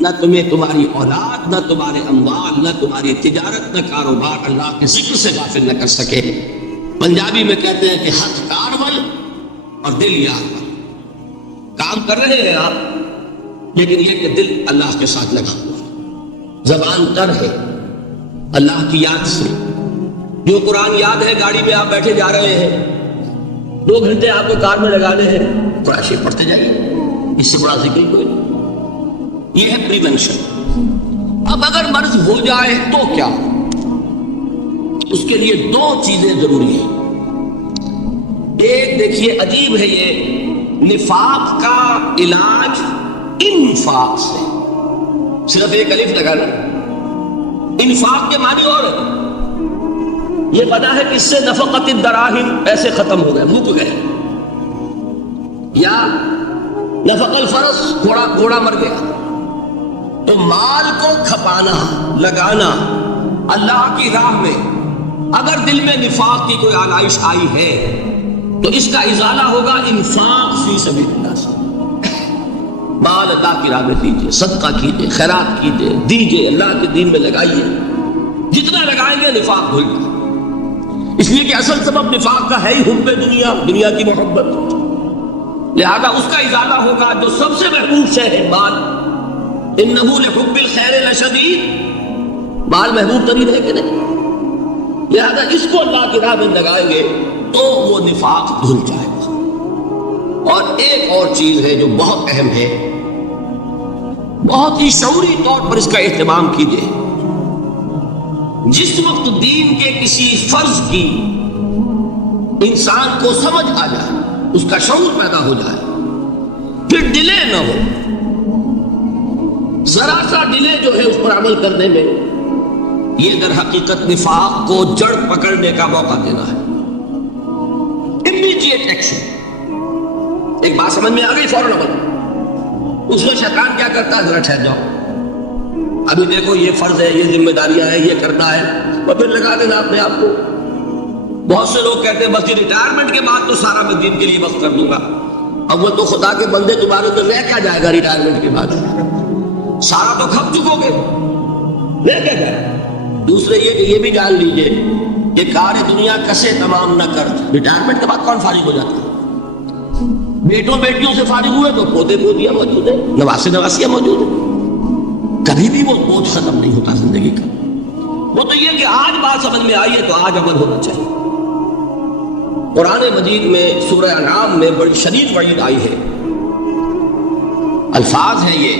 نہ تمہیں تمہاری اولاد، نہ تمہارے اموال، نہ تمہاری تجارت، نہ کاروبار اللہ کے ذکر سے غافل نہ کر سکے۔ پنجابی میں کہتے ہیں کہ ہاتھ کارول اور دل یاد پر۔ کام کر رہے ہیں آپ، لیکن یہ کہ دل اللہ کے ساتھ لگا ہوا ہے، زبان تر ہے اللہ کی یاد سے۔ جو قرآن یاد ہے، گاڑی میں آپ بیٹھے جا رہے ہیں، 2 گھنٹے آپ کو کار میں لگانے ہیں، قرآن شریف پڑھتے جائیے، اس سے بڑا ذکر کوئی نہیں۔ یہ ہے پریونشن۔ اب اگر مرض ہو جائے تو کیا؟ اس کے لیے 2 چیزیں ضروری ہیں۔ ایک دیکھیے عجیب ہے، یہ نفاق کا علاج انفاق سے، صرف ایک الف لگانا۔ انفاق کے معنی اور یہ پتا ہے کس سے نفقت الدراہم، پیسے ختم ہو گئے، مک گئے، یا نفق الفرس، گھوڑا مر گیا۔ تو مال کو کھپانا، لگانا اللہ کی راہ میں، اگر دل میں نفاق کی کوئی آلائش آئی ہے تو اس کا ازالہ ہوگا انفاق فی سبیل اللہ سے۔ مال اللہ کی راہ میں دیجیے، صدقہ کیجیے، خیرات کیجیے، دیجیے، اللہ کے دین میں لگائیے۔ جتنا لگائیں گے نفاق دھل جائے۔ اس لیے کہ اصل سبب نفاق کا ہے ہی حب دنیا، دنیا کی محبت، لہذا اس کا ازالہ ہوگا۔ جو سب سے محبوب شے ہے مال، انہ لحب الخیر لشدید، مال محبوب ترین ہے کہ نہیں؟ لہذا اس کو اللہ کی راہ میں لگائیں گے تو وہ نفاق دھل جائے گا۔ اور ایک اور چیز ہے جو بہت اہم ہے، بہت ہی شعوری طور پر اس کا اہتمام کیجیے۔ جس وقت دین کے کسی فرض کی انسان کو سمجھ آ جائے، اس کا شعور پیدا ہو جائے، پھر ڈیلے نہ ہو۔ ذرا سا ڈیلے جو ہے اس پر عمل کرنے میں، یہ در حقیقت نفاق کو جڑ پکڑنے کا موقع دینا ہے۔ امیڈیٹ ایکشن، ایک بات سمجھ میں آ گئی، فوراً عمل۔ اس میں شیطان کیا کرتا ہے؟ ذرا ٹھہر جاؤ، ابھی دیکھو یہ فرض ہے، یہ ذمہ داریاں ہیں، یہ کرنا ہے، اور پھر لگا دینا اپنے آپ کو۔ بہت سے لوگ کہتے ہیں بس یہ ریٹائرمنٹ کے بعد تو سارا میں دین کے لیے وقت کر دوں گا۔ اب وہ تو خدا کے بندے، تمہارے تو رہ کیا جائے گا ریٹائرمنٹ کے بعد؟ سارا تو کھپ چکو گے، رہ کیا جائے گا؟ دوسرے یہ کہ یہ بھی جان لیجئے کہ کار دنیا کسے تمام نہ کر، ریٹائرمنٹ کے بعد کون فارغ ہو جاتا ہے؟ بیٹوں بیٹیوں سے فارغ ہوئے تو پوتے پوتیاں موجود ہیں، نواسے نواسیاں موجود ہیں، کبھی بھی وہ بوجھ ختم نہیں ہوتا زندگی کا۔ وہ تو یہ کہ آج بات سمجھ میں آئی ہے تو آج عمل ہونا چاہیے۔ قرآن مجید میں سورہ انعام میں بڑی شدید وعید آئی ہے، الفاظ ہیں یہ،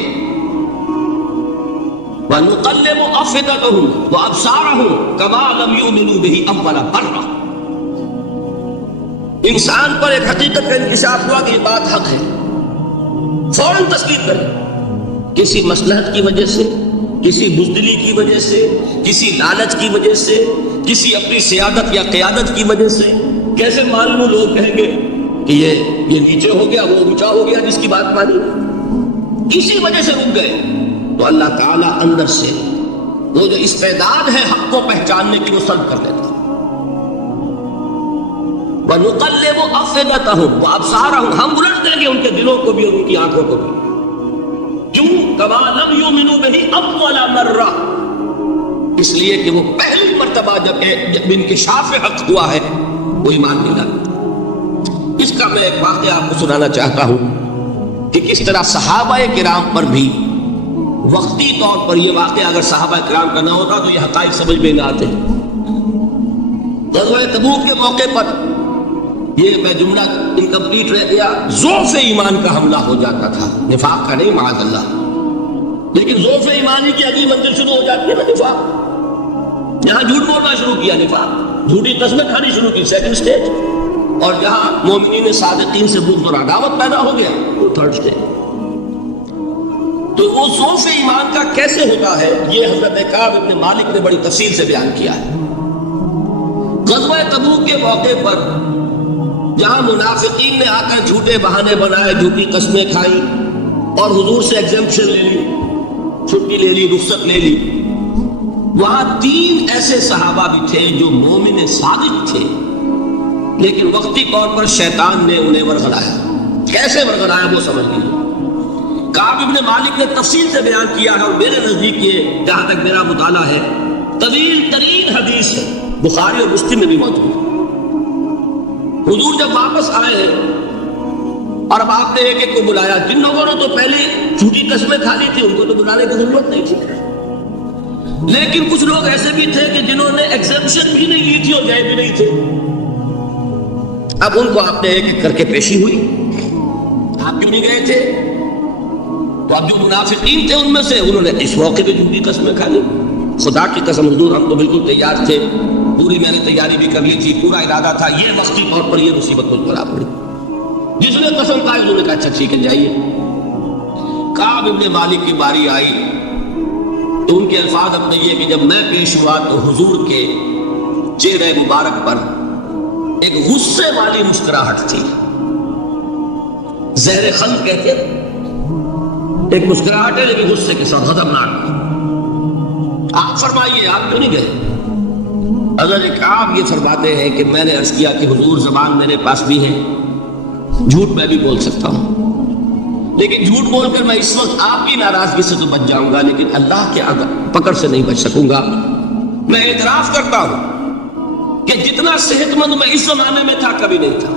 وَنُقَلِّبُ أَفْئِدَتَهُمْ وَأَبْصَارَهُمْ كَمَا لَمْ يُؤْمِنُوا بِهِ أَوَّلَ مَرَّةٍ۔ انسان پر ایک حقیقت کا انکشاف ہوا کہ یہ بات حق ہے، فوراً تسلیم کرے، کسی مصلحت کی وجہ سے، کسی بزدلی کی وجہ سے، کسی لالچ کی وجہ سے، کسی اپنی سیادت یا قیادت کی وجہ سے۔ کیسے معلوم لوگ کہیں گے کہ یہ نیچے ہو گیا، وہ اونچا ہو گیا جس کی بات مانی، کسی وجہ سے رک گئے۔ تو اللہ تعالیٰ اندر سے وہ جو استعداد ہے حق کو پہچاننے کی وہ سلب کر لیتا۔ وَنُقَلِّبُ أَفْئِدَتَهُمْ وَأَبْصَارَهُمْ، ہم الٹ دیں گے ان کے دلوں کو بھی اور ان کی آنکھوں کو بھی۔ کیوں؟ كَمَا لَمْ يُؤْمِنُوا بِهِ أَوَّلَ مَرَّةٍ، اس لیے کہ وہ پہلی مرتبہ جب انکشاف حق ہوا ہے وہ ایمان نہیں لایا۔ اس کا میں ایک واقعہ آپ کو سنانا چاہتا ہوں کہ کس طرح صحابہ کرام پر بھی وقتی طور پر یہ واقعہ اگر صحابہ کرام کا نہ ہوتا تو یہ حقائق سمجھ میں نہ آتے۔ غزوہ تبوک کے موقع پر یہ میں جملہ انکمپلیٹ رہ گیا، ضعف ایمان کا حملہ ہو جاتا تھا، نفاق کا نہیں معاذ اللہ، لیکن ضعف ایمانی کی اگلی منزل شروع ہو جاتی ہے نا، نفاق۔ جہاں جھوٹ بولنا شروع کیا نفاق، جھوٹی قسمیں کھانی شروع کی سیکنڈ سٹیج، اور جہاں مومنین صادقین سے بغض اور عداوت پیدا ہو گیا وہ تھرڈ سٹیج۔ تو وہ ضعف ایمان کا کیسے ہوتا ہے یہ حضرت کعب بن مالک نے بڑی تفصیل سے بیان کیا ہے۔ غزوہ تبوک کے موقع پر جہاں منافقین نے آ کر جھوٹے بہانے بنائے، جھوٹی قسمیں کھائیں اور حضور سے ایگزمپشن لے لی، چھٹی لے لی، رخصت لے لی، وہاں 3 ایسے صحابہ بھی تھے جو مومن صادق تھے، لیکن وقتی طور پر شیطان نے انہیں ورغلایا۔ کیسے ورغلایا وہ سمجھ لیجیے۔ کعب ابن مالک نے تفصیل سے بیان کیا ہے، اور میرے نزدیک یہ جہاں تک میرا مطالعہ ہے طویل ترین حدیث ہے، بخاری اور مسلم میں بھی موجود ہے۔ حضور جب واپس آئے ہیں اور اب آپ نے ایک ایک کو بلایا، جن لوگوں نے تو پہلے جھوٹی قسمیں کھا لی تھی ان کو تو بلانے کی ضرورت نہیں تھی، لیکن کچھ لوگ ایسے بھی تھے کہ جنہوں نے ایگزیمپشن بھی نہیں لی تھی اور گئے بھی نہیں تھے، اب ان کو آپ نے ایک ایک کر کے پیشی ہوئی، آپ کیوں نہیں گئے تھے؟ تو اب جو منافقین تھے ان میں سے انہوں نے اس موقع پہ جھوٹی قسمیں کھا لی، خدا کی قسم حضور ہم تو بالکل تیار تھے، پوری میں نے تیاری بھی کر لی تھی، پورا ارادہ تھا، یہ وقتی طور پر یہ مصیبت مجھ پر آ پڑی۔ جس نے قسم کھائی انہوں نے کہا اچھا ٹھیک ہے جائیے۔ کعب ابن مالک کی باری آئی تو ان کے الفاظ اپنے یہ کہ جب میں پیش ہوا تو حضور کے چہرے مبارک پر ایک غصے والی مسکراہٹ تھی، زہر خلق کہتے ہیں، ایک مسکراہٹ ہے لیکن غصے کے ساتھ خطرناک۔ آپ فرمائیے آپ کیوں نہیں گئے؟ حضرت آپ یہ فرماتے ہیں کہ میں نے عرض کیا کہ حضور زبان میرے پاس بھی ہے، جھوٹ میں بھی بول سکتا ہوں، لیکن جھوٹ بول کر میں اس وقت آپ کی ناراضگی سے تو بچ جاؤں گا لیکن اللہ کے پکڑ سے نہیں بچ سکوں گا۔ میں اعتراف کرتا ہوں کہ جتنا صحت مند میں اس زمانے میں تھا کبھی نہیں تھا،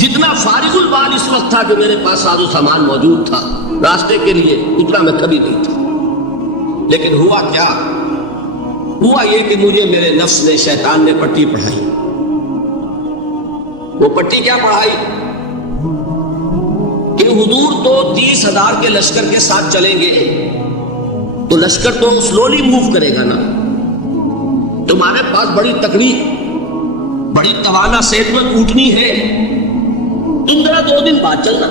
جتنا فارغ البال اس وقت تھا کہ میرے پاس ساز و سامان موجود تھا راستے کے لیے، اتنا میں کبھی نہیں تھا۔ لیکن ہوا کیا؟ ہوا یہ کہ مجھے میرے نفس نے، شیطان نے پٹی پڑھائی۔ وہ پٹی کیا پڑھائی؟ کہ حضور تو 30,000 کے لشکر کے ساتھ چلیں گے تو لشکر تو سلولی موو کرے گا نا، تمہارے پاس بڑی تکڑی، بڑی توانا صحت مند اونٹنی ہے، تم ذرا 2 دن بعد چلنا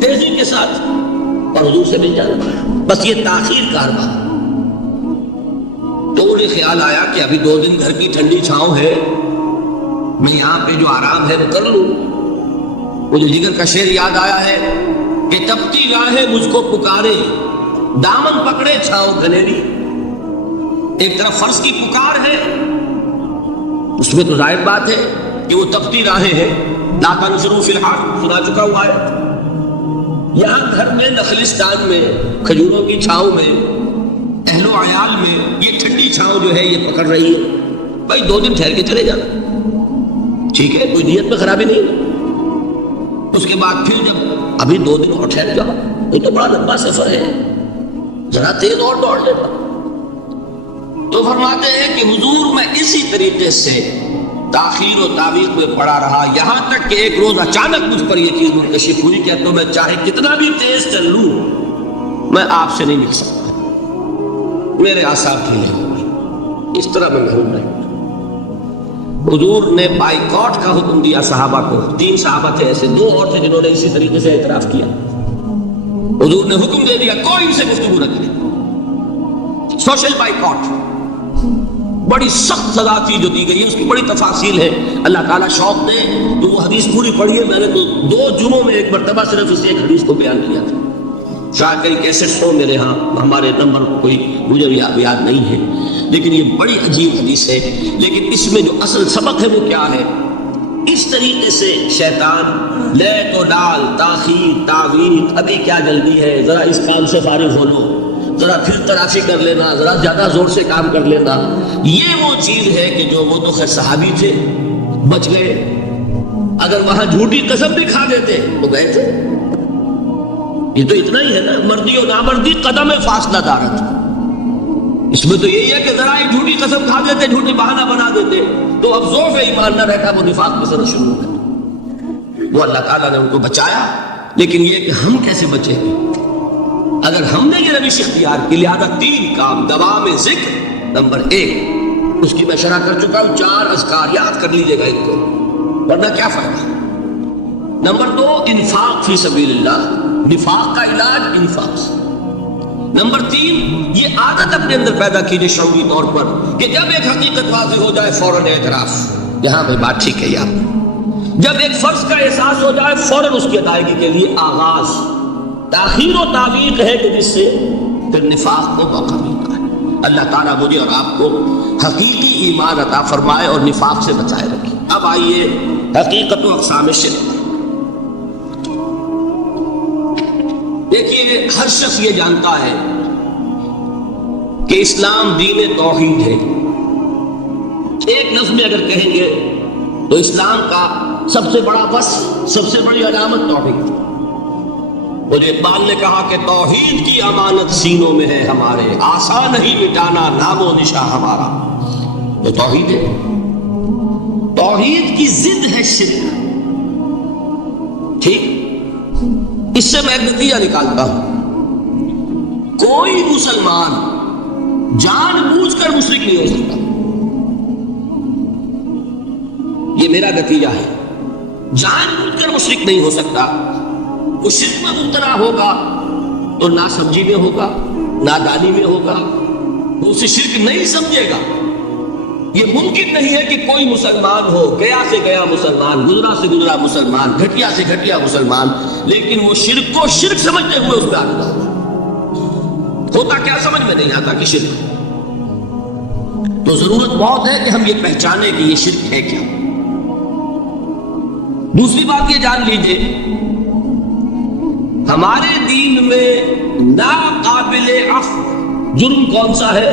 تیزی کے ساتھ اور حضور سے مل جانا، بس یہ تاخیر کارواں۔ تو انہیں خیال آیا کہ ابھی 2 دن گھر کی ٹھنڈی چھاؤں ہے، میں یہاں پہ جو آرام ہے وہ کر لوں۔ مجھے جگر کا شعر یاد آیا ہے کہ تپتی راہیں مجھ کو پکارے، دامن پکڑے چھاؤں گھنیری۔ ایک طرف فرض کی پکار ہے، اس میں تو ظاہر بات ہے کہ وہ تپتی راہیں ہیں، لا تنظروا فی الحال سنا چکا ہوا ہے۔ یہاں گھر میں، نخلستان میں، کھجوروں کی چھاؤں میں، اہل و عیال میں یہ ٹھنڈی چھاؤں جو ہے یہ پکڑ رہی ہے، بھائی 2 دن ٹھہر کے چلے جانا، ٹھیک ہے، کوئی نیت میں خرابی نہیں۔ اس کے بعد پھر جب ابھی 2 دن اور ٹھہر جاؤ، یہ تو بڑا لمبا سفر ہے، ذرا تیز اور دوڑ لیتا۔ تو فرماتے ہیں کہ حضور میں اسی طریقے سے تاخیر و تعویق میں پڑا رہا، یہاں تک کہ ایک روز اچانک مجھ پر یہ چیز منکشف ہوئی کہ تو میں چاہے کتنا بھی تیز چل لوں میں آپ سے نہیں نکل سکتا، میرے اعصاب ڈھیلے ہو گئے، اس طرح میں محروم رہوں۔ حضور نے بائیکاٹ کا حکم دیا صحابہ کو، 3 صحابہ تھے ایسے، 2 اور تھے جنہوں نے اسی طریقے سے اعتراف کیا۔ حضور نے حکم دے دیا کوئی ان سے گفتگو نہ کرے، سوشل بائیکاٹ، بڑی سخت سزا تھی جو دی گئی ہے، اس کی بڑی تفاصیل ہے، اللہ تعالیٰ شوق دے تو وہ حدیث پوری پڑھی ہے، میں نے تو 2 جمعوں میں ایک مرتبہ صرف اس ایک حدیث کو بیان کیا تھا، شاید کئی کیسٹس ہو میرے ہاں، ہمارے نمبر کوئی مجھے یاد نہیں ہے، لیکن یہ بڑی عجیب حدیث ہے۔ لیکن اس میں جو اصل سبق ہے وہ کیا ہے؟ اس طریقے سے شیطان لے تو ڈال، تاخیر، تعویق، ابھی کیا جلدی ہے، ذرا اس کام سے فارغ ہو لو، ذرا پھر ترافی کر لینا، ذرا زیادہ زور سے کام کر لینا، یہ وہ چیز ہے کہ جو وہ تو خیر صحابی تھے بچ گئے، اگر وہاں جھوٹی قسم بھی کھا دیتے تو گئے تھے۔ یہ تو اتنا ہی ہے نا، مردی و نامردی قدم فاصلہ دارت، اس میں تو یہی ہے کہ ذرا ایک جھوٹی قسم کھا دیتے، جھوٹی بہانہ بنا دیتے تو اب ذوف ایمان نہ رہتا، وہ نفاق میں سے شروع ہو گیا۔ وہ اللہ تعالیٰ نے ان کو بچایا، لیکن یہ کہ ہم کیسے بچیں گے اگر ہم نے یہ روش اختیار کی؟ لہٰذا 3 کام، دوام ذکر نمبر 1، اس کی میں شرح کر چکا ہوں، 4 اذکار یاد کر لیجیے گا ان کو، ورنہ کیا فائدہ۔ نمبر 2 انفاق فی سبیل اللہ، نفاق کا علاج انفاق سے۔ نمبر 3 یہ عادت اپنے اندر پیدا کیجیے شعوری طور پر کہ جب ایک حقیقت واضح ہو جائے فوراً اعتراف، یہاں پہ بات ٹھیک ہے یار، جب ایک فرض کا احساس ہو جائے فوراً اس کی ادائیگی کے لیے آغاز۔ تاخیر و تعویق ہے کہ جس سے پھر نفاق کو موقع ملتا ہے۔ اللہ تعالیٰ مجھے اور آپ کو حقیقی ایمان عطا فرمائے اور نفاق سے بچائے رکھے۔ اب آئیے حقیقت و اقسام شرک۔ دیکھیے ہر شخص یہ جانتا ہے کہ اسلام دین توحید ہے. ایک لفظ میں اگر کہیں گے تو اسلام کا سب سے بڑا وصف، سب سے بڑی علامت توحید. مجھے اقبال نے کہا کہ توحید کی امانت سینوں میں ہے ہمارے، آسان نہیں مٹانا نام و نشاں ہمارا. تو توحید ہے، توحید کی ضد ہے شرک. ٹھیک، اس سے میں ایک نتیجہ نکالتا ہوں، کوئی مسلمان جان بوجھ کر مشرک نہیں ہو سکتا. یہ میرا نتیجہ ہے، جان بوجھ کر مشرک نہیں ہو سکتا. وہ شرک میں مبتلا ہوگا تو ناسمجھی میں ہوگا، نادانی میں ہوگا، وہ اسے شرک نہیں سمجھے گا. یہ ممکن نہیں ہے کہ کوئی مسلمان ہو، گیا سے گیا مسلمان، گزرا سے گزرا مسلمان، گھٹیا سے گھٹیا مسلمان، لیکن وہ شرک کو شرک سمجھتے ہوئے اس پہ آتا ہوتا کیا سمجھ میں نہیں آتا کہ شرک. تو ضرورت بہت ہے کہ ہم یہ پہچانیں کہ یہ شرک ہے کیا. دوسری بات یہ جان لیجئے، ہمارے دین میں ناقابل عفو جرم کون سا ہے؟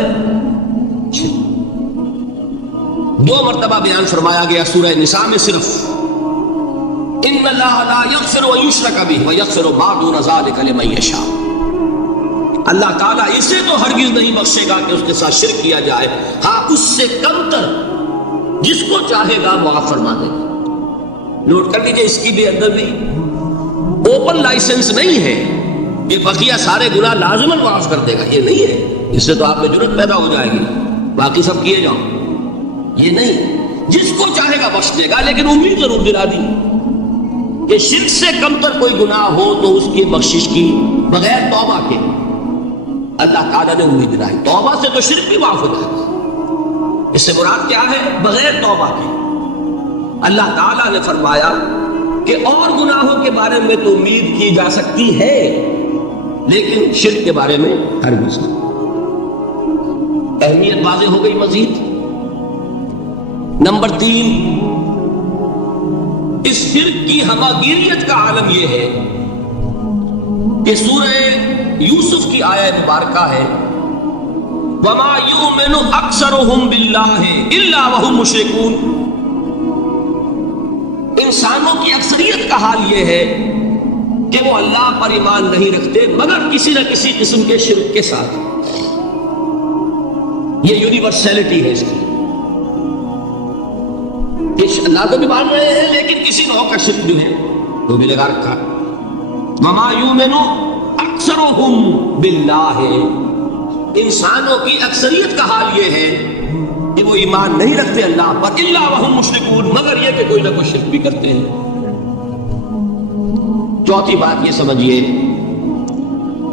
دو مرتبہ بیان فرمایا گیا سورہ نساء میں صرف، ان اللہ لا یغفر ان یشرک بہ ویغفر ما دون ذلک لمن یشاء. اللہ تعالیٰ اسے تو ہرگز نہیں بخشے گا کہ اس کے ساتھ شرک کیا جائے، ہاں اس سے کم تر جس کو چاہے گا معاف فرما دے گا. نوٹ کر لیجیے، اس کی بھی اندر بھی اوپن لائسنس نہیں ہے کہ بقیہ سارے گناہ لازماً معاف کر دے گا، یہ نہیں ہے. اس سے تو آپ میں جرات پیدا ہو جائے گی، باقی سب کیے جاؤ. یہ نہیں، جس کو چاہے گا بخش دے گا، لیکن امید ضرور دلا دی کہ شرک سے کم تر کوئی گناہ ہو تو اس کی بخشش کی بغیر توبہ کے اللہ تعالیٰ نے امید دلائی. توبہ سے تو شرک بھی معاف ہو جائے گا. اس سے مراد کیا ہے؟ بغیر توبہ کے. اللہ تعالیٰ نے فرمایا کہ اور گناہوں کے بارے میں تو امید کی جا سکتی ہے، لیکن شرک کے بارے میں ہرگز نہیں. اہمیت واضح ہو گئی. مزید نمبر 3، اس شرک کی ہماگیریت کا عالم یہ ہے کہ سورہ یوسف کی آیت مبارکہ ہے، وَمَا يُؤْمِنُ أَكْثَرُهُمْ بِاللَّهِ إِلَّا وَهُمْ مُشْرِكُونَ. انسانوں کی اکثریت کا حال یہ ہے کہ وہ اللہ پر ایمان نہیں رکھتے مگر کسی نہ کسی قسم کے شرک کے ساتھ. یہ یونیورسلٹی ہے اس کی، اللہ کو بھی مان رہے ہیں لیکن کسی نوع کا شرک جو ہے وہ بھی لگا رکھا. وَمَا يُؤْمِنُ أَكْثَرُهُمْ بِاللَّهِ. انسانوں کی اکثریت کا حال یہ ہے کہ وہ ایمان نہیں رکھتے اللہ پر، الا وہم مشرکون، مگر یہ کہ کوئی نہ کوئی شرک بھی کرتے ہیں. چوتھی بات یہ سمجھیے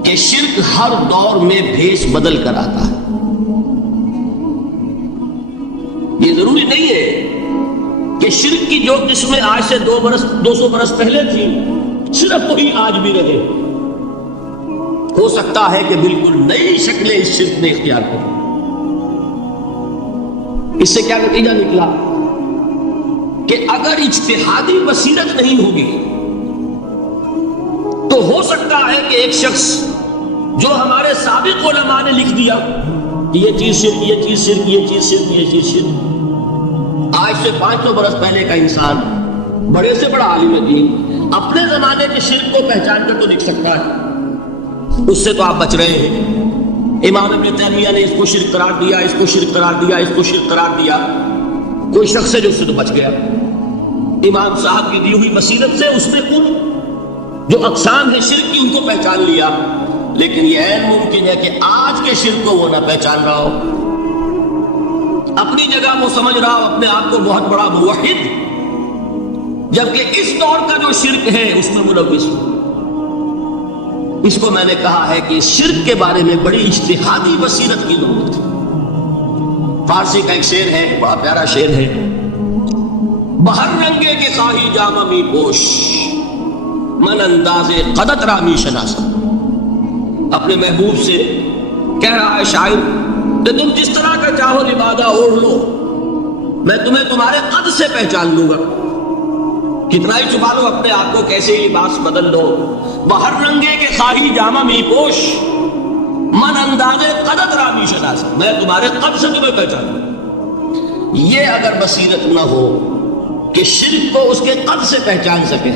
کہ شرک ہر دور میں بھیس بدل کر آتا ہے. یہ ضروری نہیں ہے کہ شرک کی جو قسمیں آج سے 200 برس پہلے تھی صرف وہی آج بھی رہے. ہو سکتا ہے کہ بالکل نئی شکلیں اس شرک نے اختیار کر. اس سے کیا نتیجہ نکلا کہ اگر اجتہادی بصیرت نہیں ہوگی تو ہو سکتا ہے کہ ایک شخص جو ہمارے سابق علماء نے لکھ دیا کہ یہ چیز شرک، یہ چیز شرک، یہ چیز شرک، یہ چیز شرک، آج سے 500 برس پہلے کا انسان بڑے سے بڑا عالم دین اپنے زمانے کے شرک کو پہچان کر تو لکھ سکتا ہے. اس سے تو آپ بچ رہے ہیں. امام ابن تیمیہ نے اس کو شرک قرار دیا، اس کو شرک قرار دیا، اس کو شرک قرار دیا. کوئی شخص ہے جو اس سے تو بچ گیا. امام صاحب کی دی ہوئی بصیرت سے اس نے ان جو اقسام ہے شرک کی ان کو پہچان لیا، لیکن یہ عین ممکن ہے کہ آج کے شرک کو وہ نہ پہچان رہا ہو. اپنی جگہ وہ سمجھ رہا ہو اپنے آپ کو بہت بڑا موحد، جبکہ اس دور کا جو شرک ہے اس میں ملوث ہو. اس کو میں نے کہا ہے کہ اس شرک کے بارے میں بڑی اجتہادی بصیرت کی ضرورت ہے. فارسی کا ایک شعر ہے، بڑا پیارا شعر ہے، بہر رنگے کے خواہی جامہ می پوش من انداز قدت رامی شناسا. اپنے محبوب سے کہہ رہا ہے شاعر کہ تم جس طرح کا چاہو لبادہ اوڑھ لو، میں تمہیں تمہارے قد سے پہچان لوں گا. کتنا ہی چھپا لو اپنے آپ کو، کیسے ہی لباس بدل لو، بہر رنگے کے خواہی جامہ می پوش، من اندازے قدت رامی شناس، میں تمہارے قد سے تمہیں پہچانوں۔ یہ اگر بصیرت نہ ہو کہ شرک کو اس کے قد سے پہچان سکے،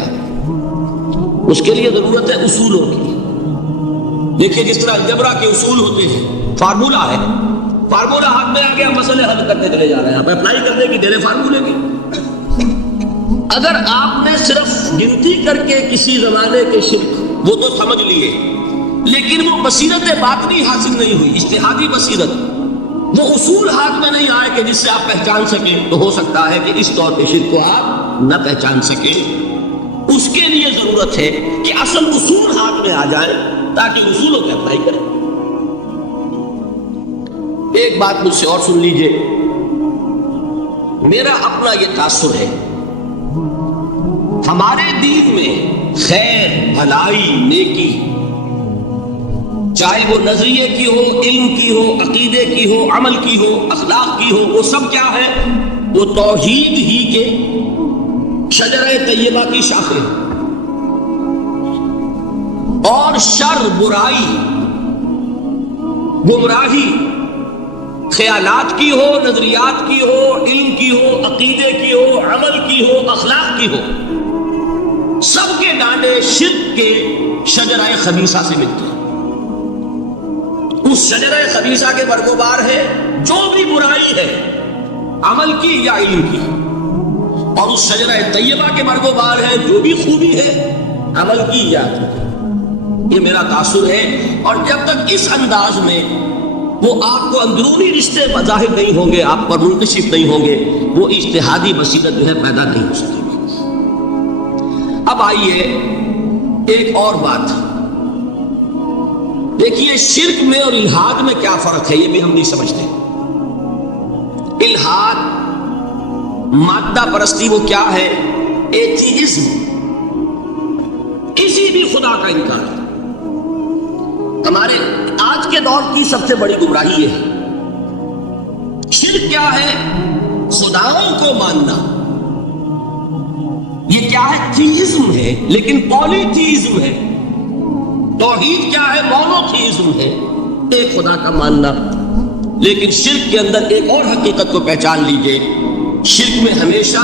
اس کے لیے ضرورت ہے اصولوں کی۔ دیکھیے جس طرح الجبرا کے اصول ہوتے ہیں، فارمولا ہے، فارمولا ہاتھ میں آ گیا، مسئلے حل کرتے چلے جا رہے ہیں، آپ اپلائی کرنے کی ڈیرے فارمولے کی۔ اگر آپ نے صرف گنتی کر کے کسی زمانے کے شرک وہ تو سمجھ لیے، لیکن وہ بصیرت باطنی حاصل نہیں ہوئی، اجتہادی بصیرت، وہ اصول ہاتھ میں نہیں آئے کہ جس سے آپ پہچان سکیں، تو ہو سکتا ہے کہ اس طور کے شرک کو آپ نہ پہچان سکیں۔ اس کے لیے ضرورت ہے کہ اصل اصول ہاتھ میں آ جائیں تاکہ اصولوں پہ اپلائی کریں۔ ایک بات مجھ سے اور سن لیجئے، میرا اپنا یہ تاثر ہے، ہمارے دین میں خیر، بھلائی، نیکی، چاہے وہ نظریے کی ہو، علم کی ہو، عقیدے کی ہو، عمل کی ہو، اخلاق کی ہو، وہ سب کیا ہے؟ وہ توحید ہی کے شجرہ طیبہ کی شاخیں، اور شر، برائی، گمراہی، خیالات کی ہو، نظریات کی ہو، علم کی ہو، عقیدے کی ہو، عمل کی ہو، اخلاق کی ہو، سب کے دانے شرک کے شجرہ خبیثہ سے ملتے ہیں۔ اس شجرہ خبیثہ کے برگوبار ہے جو بھی برائی ہے، عمل کی یا علم کی، اور اس شجرہ طیبہ کے برگوبار ہے جو بھی خوبی ہے، عمل کی یا عقل کی۔ یہ میرا تاثر ہے، اور جب تک اس انداز میں وہ آپ کو اندرونی رشتے ظاہر نہیں ہوں گے، آپ پر منکشف نہیں ہوں گے، وہ اجتہادی بصیرت جو ہے پیدا نہیں ہو سکے گی۔ اب آئیے ایک اور بات دیکھیے، شرک میں اور الحاد میں کیا فرق ہے، یہ بھی ہم نہیں سمجھتے۔ الحاد، مادہ پرستی، وہ کیا ہے؟ ایتھیزم، کسی بھی خدا کا انکار۔ ہمارے آج کے دور کی سب سے بڑی گمراہی یہ ہے۔ شرک کیا ہے؟ خداؤں کو ماننا۔ یہ کیا ہے؟ تھیزم ہے، لیکن پولی تھیزم ہے۔ توحید کیا ہے؟ مونو تھیزم ہے، ایک خدا کا ماننا۔ لیکن شرک کے اندر ایک اور حقیقت کو پہچان لیجئے، شرک میں ہمیشہ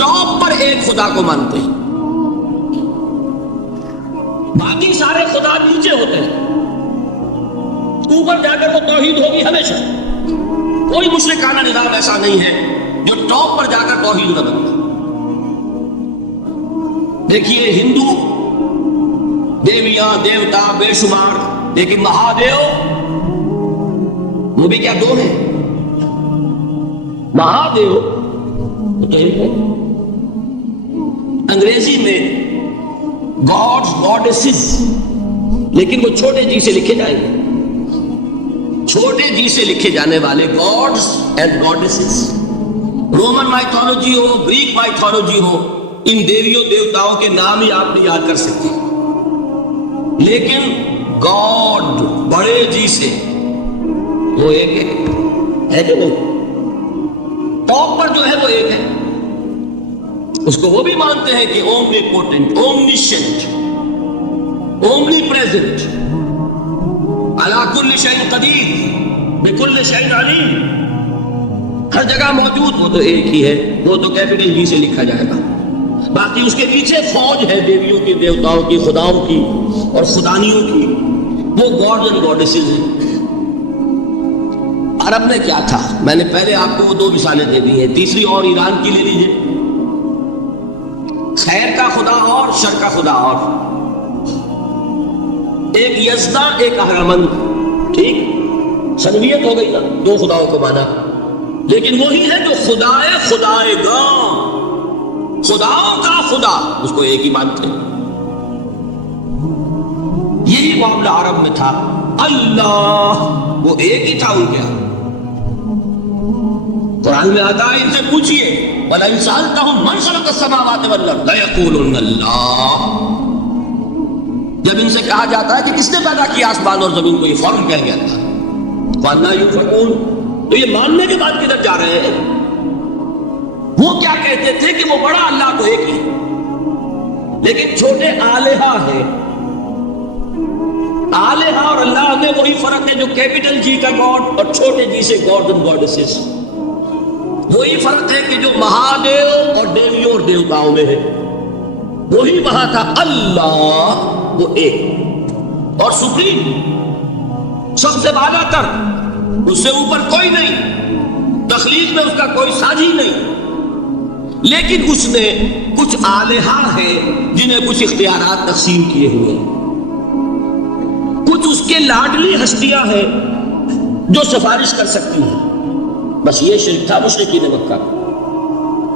ٹاپ پر ایک خدا کو مانتے ہیں، باقی سارے خدا نیچے ہوتے ہیں، اوپر جا کر وہ توحید ہوگی ہمیشہ۔ کوئی مشرکانہ نظام ایسا نہیں ہے جو ٹاپ پر جا کر توحید نہ بنتا۔ دیکھیے ہندو دیویاں، دیوتا بے شمار، لیکن مہادیو وہ بھی کیا دو ہیں؟ مہادیو انگریزی میں گاڈز، گاڈیسز، لیکن وہ چھوٹے جی سے لکھے جائیں گے، چھوٹے جی سے لکھے جانے والے gods and goddesses. Roman mythology ہو، گریک مائتھولوجی ہو، ان دیویوں دیوتاؤں کے نام ہی آپ نہیں یاد کر سکتے، لیکن گاڈ بڑے جی سے وہ ایک ہے کہ وہ ٹاپ پر جو ہے وہ ایک ہے، اس کو وہ بھی مانتے ہیں کہ اومنی پوٹنٹ، اومنیشنٹ، اومنی پریزنٹ، علی کل شیء قدیر، بکل شیء علیم، ہر جگہ موجود، وہ تو ایک ہی ہے، وہ تو کیپٹل جی سے لکھا جائے گا۔ باقی اس کے پیچھے فوج ہے دیویوں کی، دیوتاؤں کی، خداؤں کی اور خدانیوں کی، وہ گاڈز اینڈ گاڈیسز ہیں۔ عرب میں کیا تھا؟ میں نے پہلے آپ کو وہ دو مثالیں دے دی ہیں، تیسری اور ایران کی لے لیجئے۔ خیر کا خدا اور شر کا خدا اور، ایک یزدہ، ایک اہرمن، ٹھیک، سنویت ہو گئی نا، دو خداؤں کو مانا، لیکن وہی ہے جو خدائے خدائے گاں، خداؤں کا خدا، اس کو ایک ہی مانتے ہیں۔ یہی معاملہ عرب میں تھا، اللہ وہ ایک ہی تھا ان کے ہاں۔ قرآن میں آتا ہے، ان سے پوچھئے وَلَئِن سَأَلْتَهُم مَّن خَلَقَ السَّمَاوَاتِ وَالْأَرْضَ لَيَقُولُنَّ اللَّهُ۔ جب ان سے کہا جاتا ہے کہ کس نے پیدا کیا آسمان اور زمین کو، یہ فوراً کہہ گیا تھا وَأَنَّىٰ يُؤْفَكُونَ۔ تو یہ ماننے کے بعد کدھر جا رہے ہیں؟ وہ کیا کہتے تھے کہ وہ بڑا اللہ تو ایک ہی، لیکن چھوٹے آلہہ ہیں، آلہہ اور اللہ میں وہی فرق ہے جو کیپٹل جی کا گاڈ اور چھوٹے جی سے گاڈ اینڈ گاڈیسز. وہی فرق ہے کہ جو مہادیو اور دیویوں اور دیوتاؤں میں ہے. وہی وہاں تھا اللہ وہ ایک اور سپریم، سب سے بالا تر، اس سے اوپر کوئی نہیں، تخلیق میں اس کا کوئی ساجی نہیں. لیکن اس نے کچھ آلہہ ہیں جنہیں کچھ اختیارات تقسیم کیے ہوئے، کچھ اس کے لاڈلی ہستیاں ہیں جو سفارش کر سکتی ہیں. بس یہ شرک تھا مشرکین مکہ.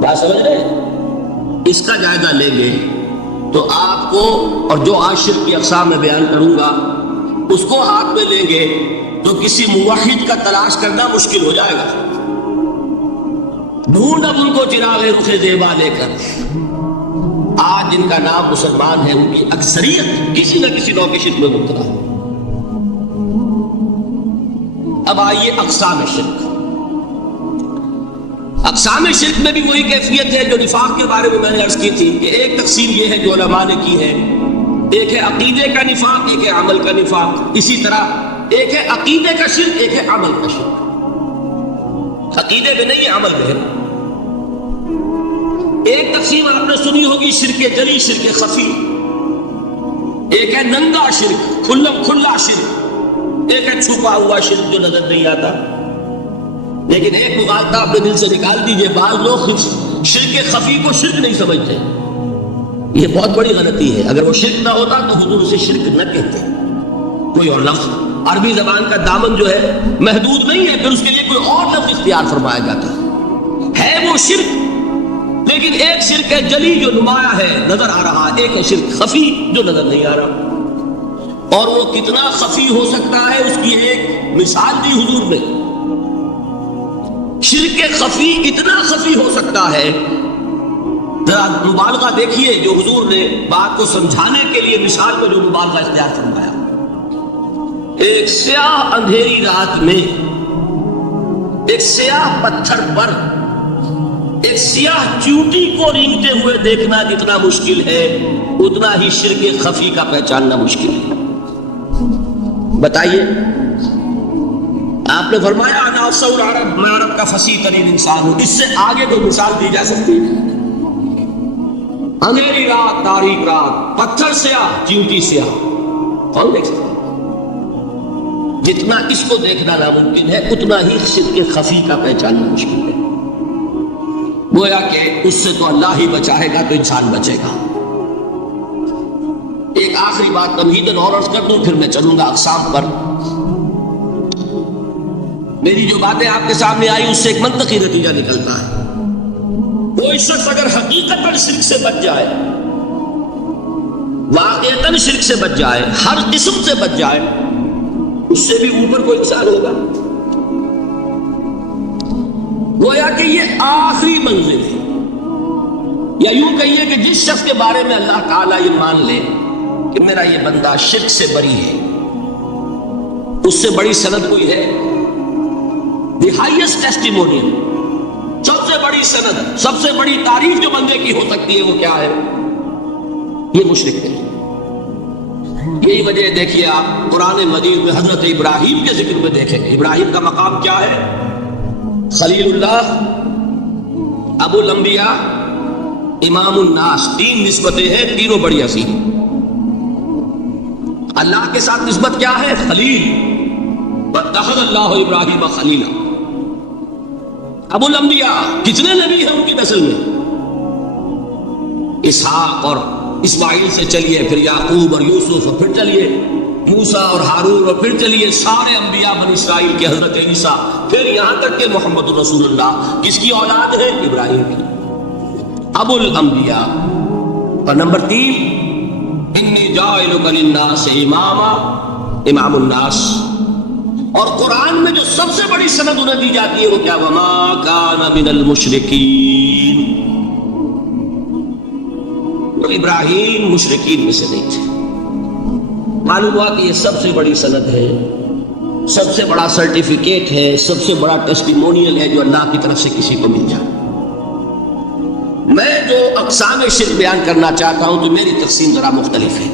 بات سمجھ رہے ہیں؟ اس کا جائزہ لیں گے تو آپ کو، اور جو آج شرک کی اقسام میں بیان کروں گا اس کو ہاتھ میں لیں گے تو کسی موحد کا تلاش کرنا مشکل ہو جائے گا. ڈھونڈ اب ان کو چراغ رخ زیبا لے کر. آج جن کا نام مسلمان ہے ان کی اکثریت کسی نہ کسی نوع کی شرک میں مبتلا ہے. اب آئیے اقسام شرک. اقسام شرک میں بھی وہی کیفیت ہے جو نفاق کے بارے میں میں نے عرض کی تھی کہ ایک تقسیم یہ ہے جو علماء نے کی ہے، ایک ہے عقیدے کا نفاق، ایک ہے عمل کا نفاق. اسی طرح ایک ہے عقیدے کا شرک، ایک ہے عمل کا شرک. عقیدے میں نہیں ہے، عمل میں ہے. ایک تقسیم آپ نے سنی ہوگی شرک جلی، شرک خفی. ایک ہے ننگا شرک، کھلا شرک. ایک ہے چھپا ہوا شرک جو نظر نہیں آتا. لیکن ایک مغالطہ اپنے دل سے نکال دیجئے، بعض لوگ شرک خفی کو شرک نہیں سمجھتے. یہ بہت بڑی غلطی ہے. اگر وہ شرک نہ ہوتا تو حضور اسے شرک نہ کہتے. کوئی اور لفظ، عربی زبان کا دامن جو ہے محدود نہیں ہے، پھر اس کے لیے کوئی اور لفظ اختیار فرمایا جاتا ہے وہ شرک. لیکن ایک شرک ہے جلی جو نمایاں ہے، نظر آ رہا. ایک ہے شرک خفی جو نظر نہیں آ رہا. اور وہ کتنا خفی ہو سکتا ہے اس کی ایک مثال دی حضور نے. شرک خفی اتنا خفی ہو سکتا ہے، ذرا مبالغہ دیکھیے جو حضور نے بات کو سمجھانے کے لیے مثال میں جو مبالغہ اختیار فرمایا. ایک سیاہ اندھیری رات میں ایک سیاہ پتھر پر ایک سیاہ چیونٹی کو رینگتے ہوئے دیکھنا جتنا مشکل ہے اتنا ہی شرک خفی کا پہچاننا مشکل ہے. بتائیے، آپ نے فرمایا انا افصح العرب، میں عرب کا فصیح ترین انسان ہوں. اس سے آگے تو مثال دی جا سکتی ہے. اندھیری رات، تاریک رات، پتھر سیاہ، چیونٹی سیاہ، کون دیکھ سکتا؟ جتنا اس کو دیکھنا ناممکن ہے اتنا ہی شرک خفی کا پہچاننا مشکل ہے. گویا کہ اس سے تو اللہ ہی بچائے گا تو انسان بچے گا. ایک آخری بات تمہیداً اور عرض کر دوں، پھر میں چلوں گا اقسام پر. میری جو باتیں آپ کے سامنے آئی اس سے ایک منطقی نتیجہ نکلتا ہے. کوئی شخص اگر حقیقتاً شرک سے بچ جائے، واقعتاً شرک سے بچ جائے، ہر قسم سے بچ جائے، اس سے بھی اوپر کوئی انسان ہوگا. گویا کہ یہ آخری منزل ہے. یا یوں کہیے کہ جس شخص کے بارے میں اللہ تعالیٰ یہ مان لے کہ میرا یہ بندہ شرک سے بری ہے، اس سے بڑی سند کوئی ہے؟ دی ہائیسٹ ٹیسٹیمونیل، سب سے بڑی سند، سب سے بڑی تعریف جو بندے کی ہو سکتی ہے وہ کیا ہے؟ یہ مشرک ہے. یہی وجہ دیکھیے آپ قرآن مجید میں حضرت ابراہیم کے ذکر میں دیکھیں گے. ابراہیم کا مقام کیا ہے؟ خلیل اللہ، ابو الانبیاء، امام الناس. تین نسبتیں ہیں، تینوں بڑی عظیم. اللہ کے ساتھ نسبت کیا ہے؟ خلیل. واتخذ اللہ ابراہیم خلیلا. ابو الانبیاء، کتنے نبی ہیں ان کی نسل میں؟ اسحاق اور اسماعیل سے چلیے، پھر یعقوب اور یوسف، اور پھر چلیے موسیٰ اور ہارون، اور پھر چلیے سارے انبیاء بن اسرائیل کے حضرت عیسیٰ، پھر یہاں تک کہ محمد رسول اللہ. کس کی اولاد ہے؟ ابراہیم کی. ابو الانبیاء. اور نمبر 3، انی جاعلک للناس اماما، امام الناس. اور قرآن میں جو سب سے بڑی سند انہیں دی جاتی ہے وہ کیا؟ وما کان من المشرکین. تو ابراہیم مشرکین میں سے نہیں تھے. معلوم ہوا کہ یہ سب سے بڑی سند ہے، سب سے بڑا سرٹیفکیٹ ہے، سب سے بڑا ٹیسٹیمونیل ہے جو اللہ کی طرف سے کسی کو مل جائے. میں جو اقسام شرک بیان کرنا چاہتا ہوں تو میری تقسیم ذرا مختلف ہے.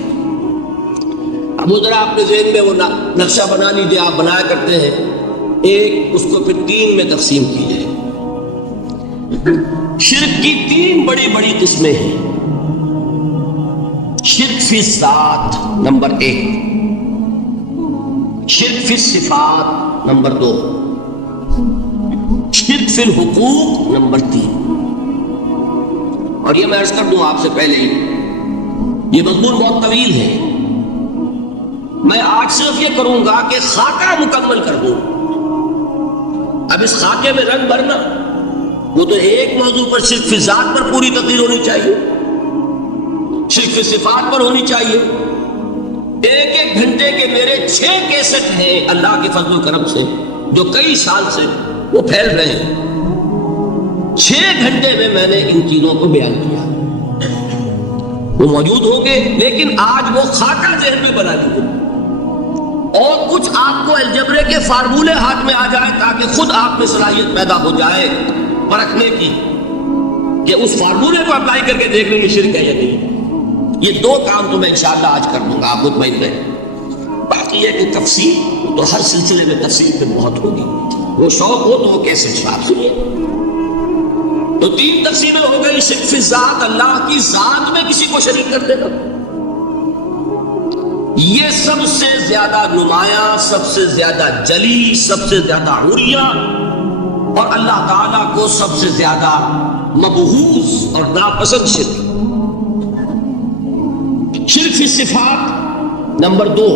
اب وہ ذرا اپنے ذہن میں وہ نقشہ بنا لیجیے، آپ بنایا کرتے ہیں، ایک اس کو پھر 3 میں تقسیم کیجیے۔ شرک کی 3 بڑی بڑی قسمیں ہیں۔ شرک فی الذات نمبر 1، شرک فی الصفات نمبر 2، شرک فی الحقوق نمبر 3۔ اور یہ میں عرض کر دوں آپ سے پہلے ہی، یہ مضمون بہت طویل ہے، میں آج صرف یہ کروں گا کہ خاکہ مکمل کر دوں۔ اب اس خاکے میں رنگ بھرنا، وہ تو ایک موضوع پر شرک فی ذات پر پوری تقریر ہونی چاہیے، شرک فی صفات پر ہونی چاہیے۔ ایک ایک گھنٹے کے میرے 6 کیسٹ ہیں اللہ کے فضل و کرم سے، جو کئی سال سے وہ پھیل رہے ہیں۔ 6 گھنٹے میں نے ان چیزوں کو بیان کیا، وہ موجود ہوں گے، لیکن آج وہ خاکہ ذہن میں بنا لیجیے، اور کچھ آپ کو الجبرے کے فارمولے ہاتھ میں آ جائے تاکہ خود آپ میں صلاحیت پیدا ہو جائے پرکھنے کی کہ اس فارمولے کو اپلائی کر کے دیکھ لیں گے شرک ہے یا نہیں۔ یہ 2 کام تو میں انشاءاللہ آج کر دوں گا، آپ مطمئن رہیں۔ باقی ہے کہ تفصیل تو ہر سلسلے میں تفصیل پہ بہت ہوگی، وہ شوق ہو تو وہ کیسے چھاپ سنیے۔ تو 3 تقسیمیں ہو گئی۔ شرک فی ذات، اللہ کی ذات میں کسی کو شریک کر دینا، یہ سب سے زیادہ نمایاں، سب سے زیادہ جلی، سب سے زیادہ عریاں، اور اللہ تعالیٰ کو سب سے زیادہ مبغوض اور ناپسند شرک۔ شرک فی صفات نمبر 2،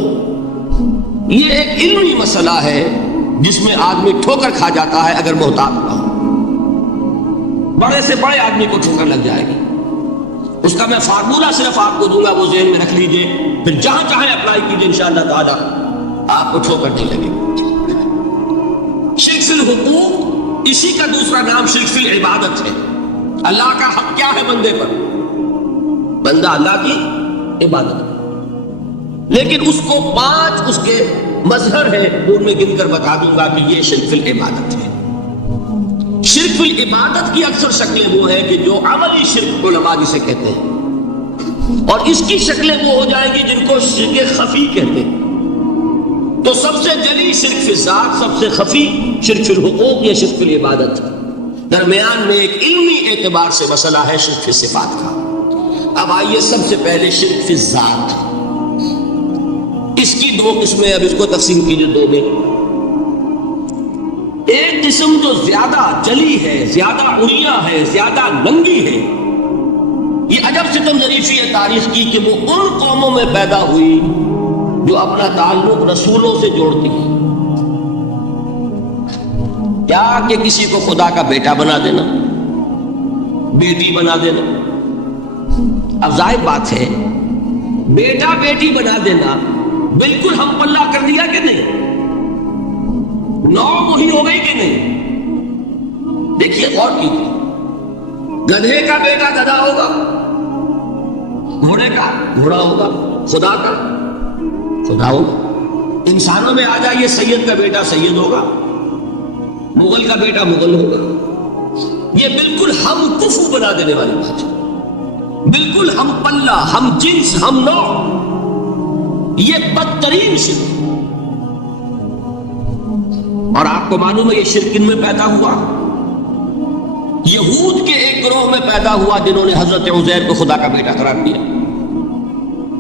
یہ ایک علمی مسئلہ ہے جس میں آدمی ٹھوکر کھا جاتا ہے اگر محتاط نہ ہو۔ بڑے سے بڑے آدمی کو ٹھوکر لگ جائے گی، اس کا میں فارمولہ صرف آپ کو دوں گا، وہ ذہن میں رکھ لیجئے، پھر جہاں چاہیں اپلائی کیجئے، انشاءاللہ تعالی آپ کو ٹھوکر نہیں لگے گی۔ شرک فی الحقوق، اسی کا دوسرا نام شرک فی العبادت ہے۔ اللہ کا حق کیا ہے بندے پر؟ بندہ اللہ کی عبادت، لیکن اس کو 5 اس کے مظہر ہیں، ان میں گن کر بتا دوں گا کہ یہ شرک فی العبادت ہے۔ شرک فی العبادت کی اکثر شکلیں وہ ہیں کہ جو عملی شرک علماء جسے کہتے ہیں، اور اس کی شکلیں وہ ہو جائیں گی جن کو شرک خفی کہتے ہیں۔ تو سب سے جلی شرک فی ذات، سب سے خفی شرک فی الحقوق یا شرک فی العبادت۔ درمیان میں ایک علمی اعتبار سے مسئلہ ہے شرک فی صفات کا۔ اب آئیے سب سے پہلے شرک فی ذات، اس کی 2 قسمیں، اب اس کو تقسیم کیجئے 2 میں۔ ایک قسم جو زیادہ جلی ہے، زیادہ عریاں ہے، زیادہ ننگی ہے، یہ عجب ستم ظریفی ہے تاریخ کی کہ وہ ان قوموں میں پیدا ہوئی جو اپنا تعلق رسولوں سے جوڑتی ہیں۔ کیا کہ کسی کو خدا کا بیٹا بنا دینا، بیٹی بنا دینا۔ اب ظاہر بات ہے، بیٹا بیٹی بنا دینا بالکل ہم پلہ کر دیا کہ نہیں؟ 9 وہی ہو گئی کہ نہیں؟ دیکھیے غور کیجیے، گدھے کا بیٹا گدھا ہوگا، گھوڑے کا گھوڑا ہوگا، خدا کا خدا ہوگا۔ انسانوں میں آ جائیے، سید کا بیٹا سید ہوگا، مغل کا بیٹا مغل ہوگا۔ یہ بالکل ہم کفو بنا دینے والی بات ہے، بالکل ہم پلہ، ہم جنس، ہم نوع، یہ بدترین شرک۔ اور آپ کو معلوم ہے یہ شرک کن میں پیدا ہوا؟ یہود کے ایک گروہ میں پیدا ہوا جنہوں نے حضرت عزیر کو خدا کا بیٹا قرار دیا۔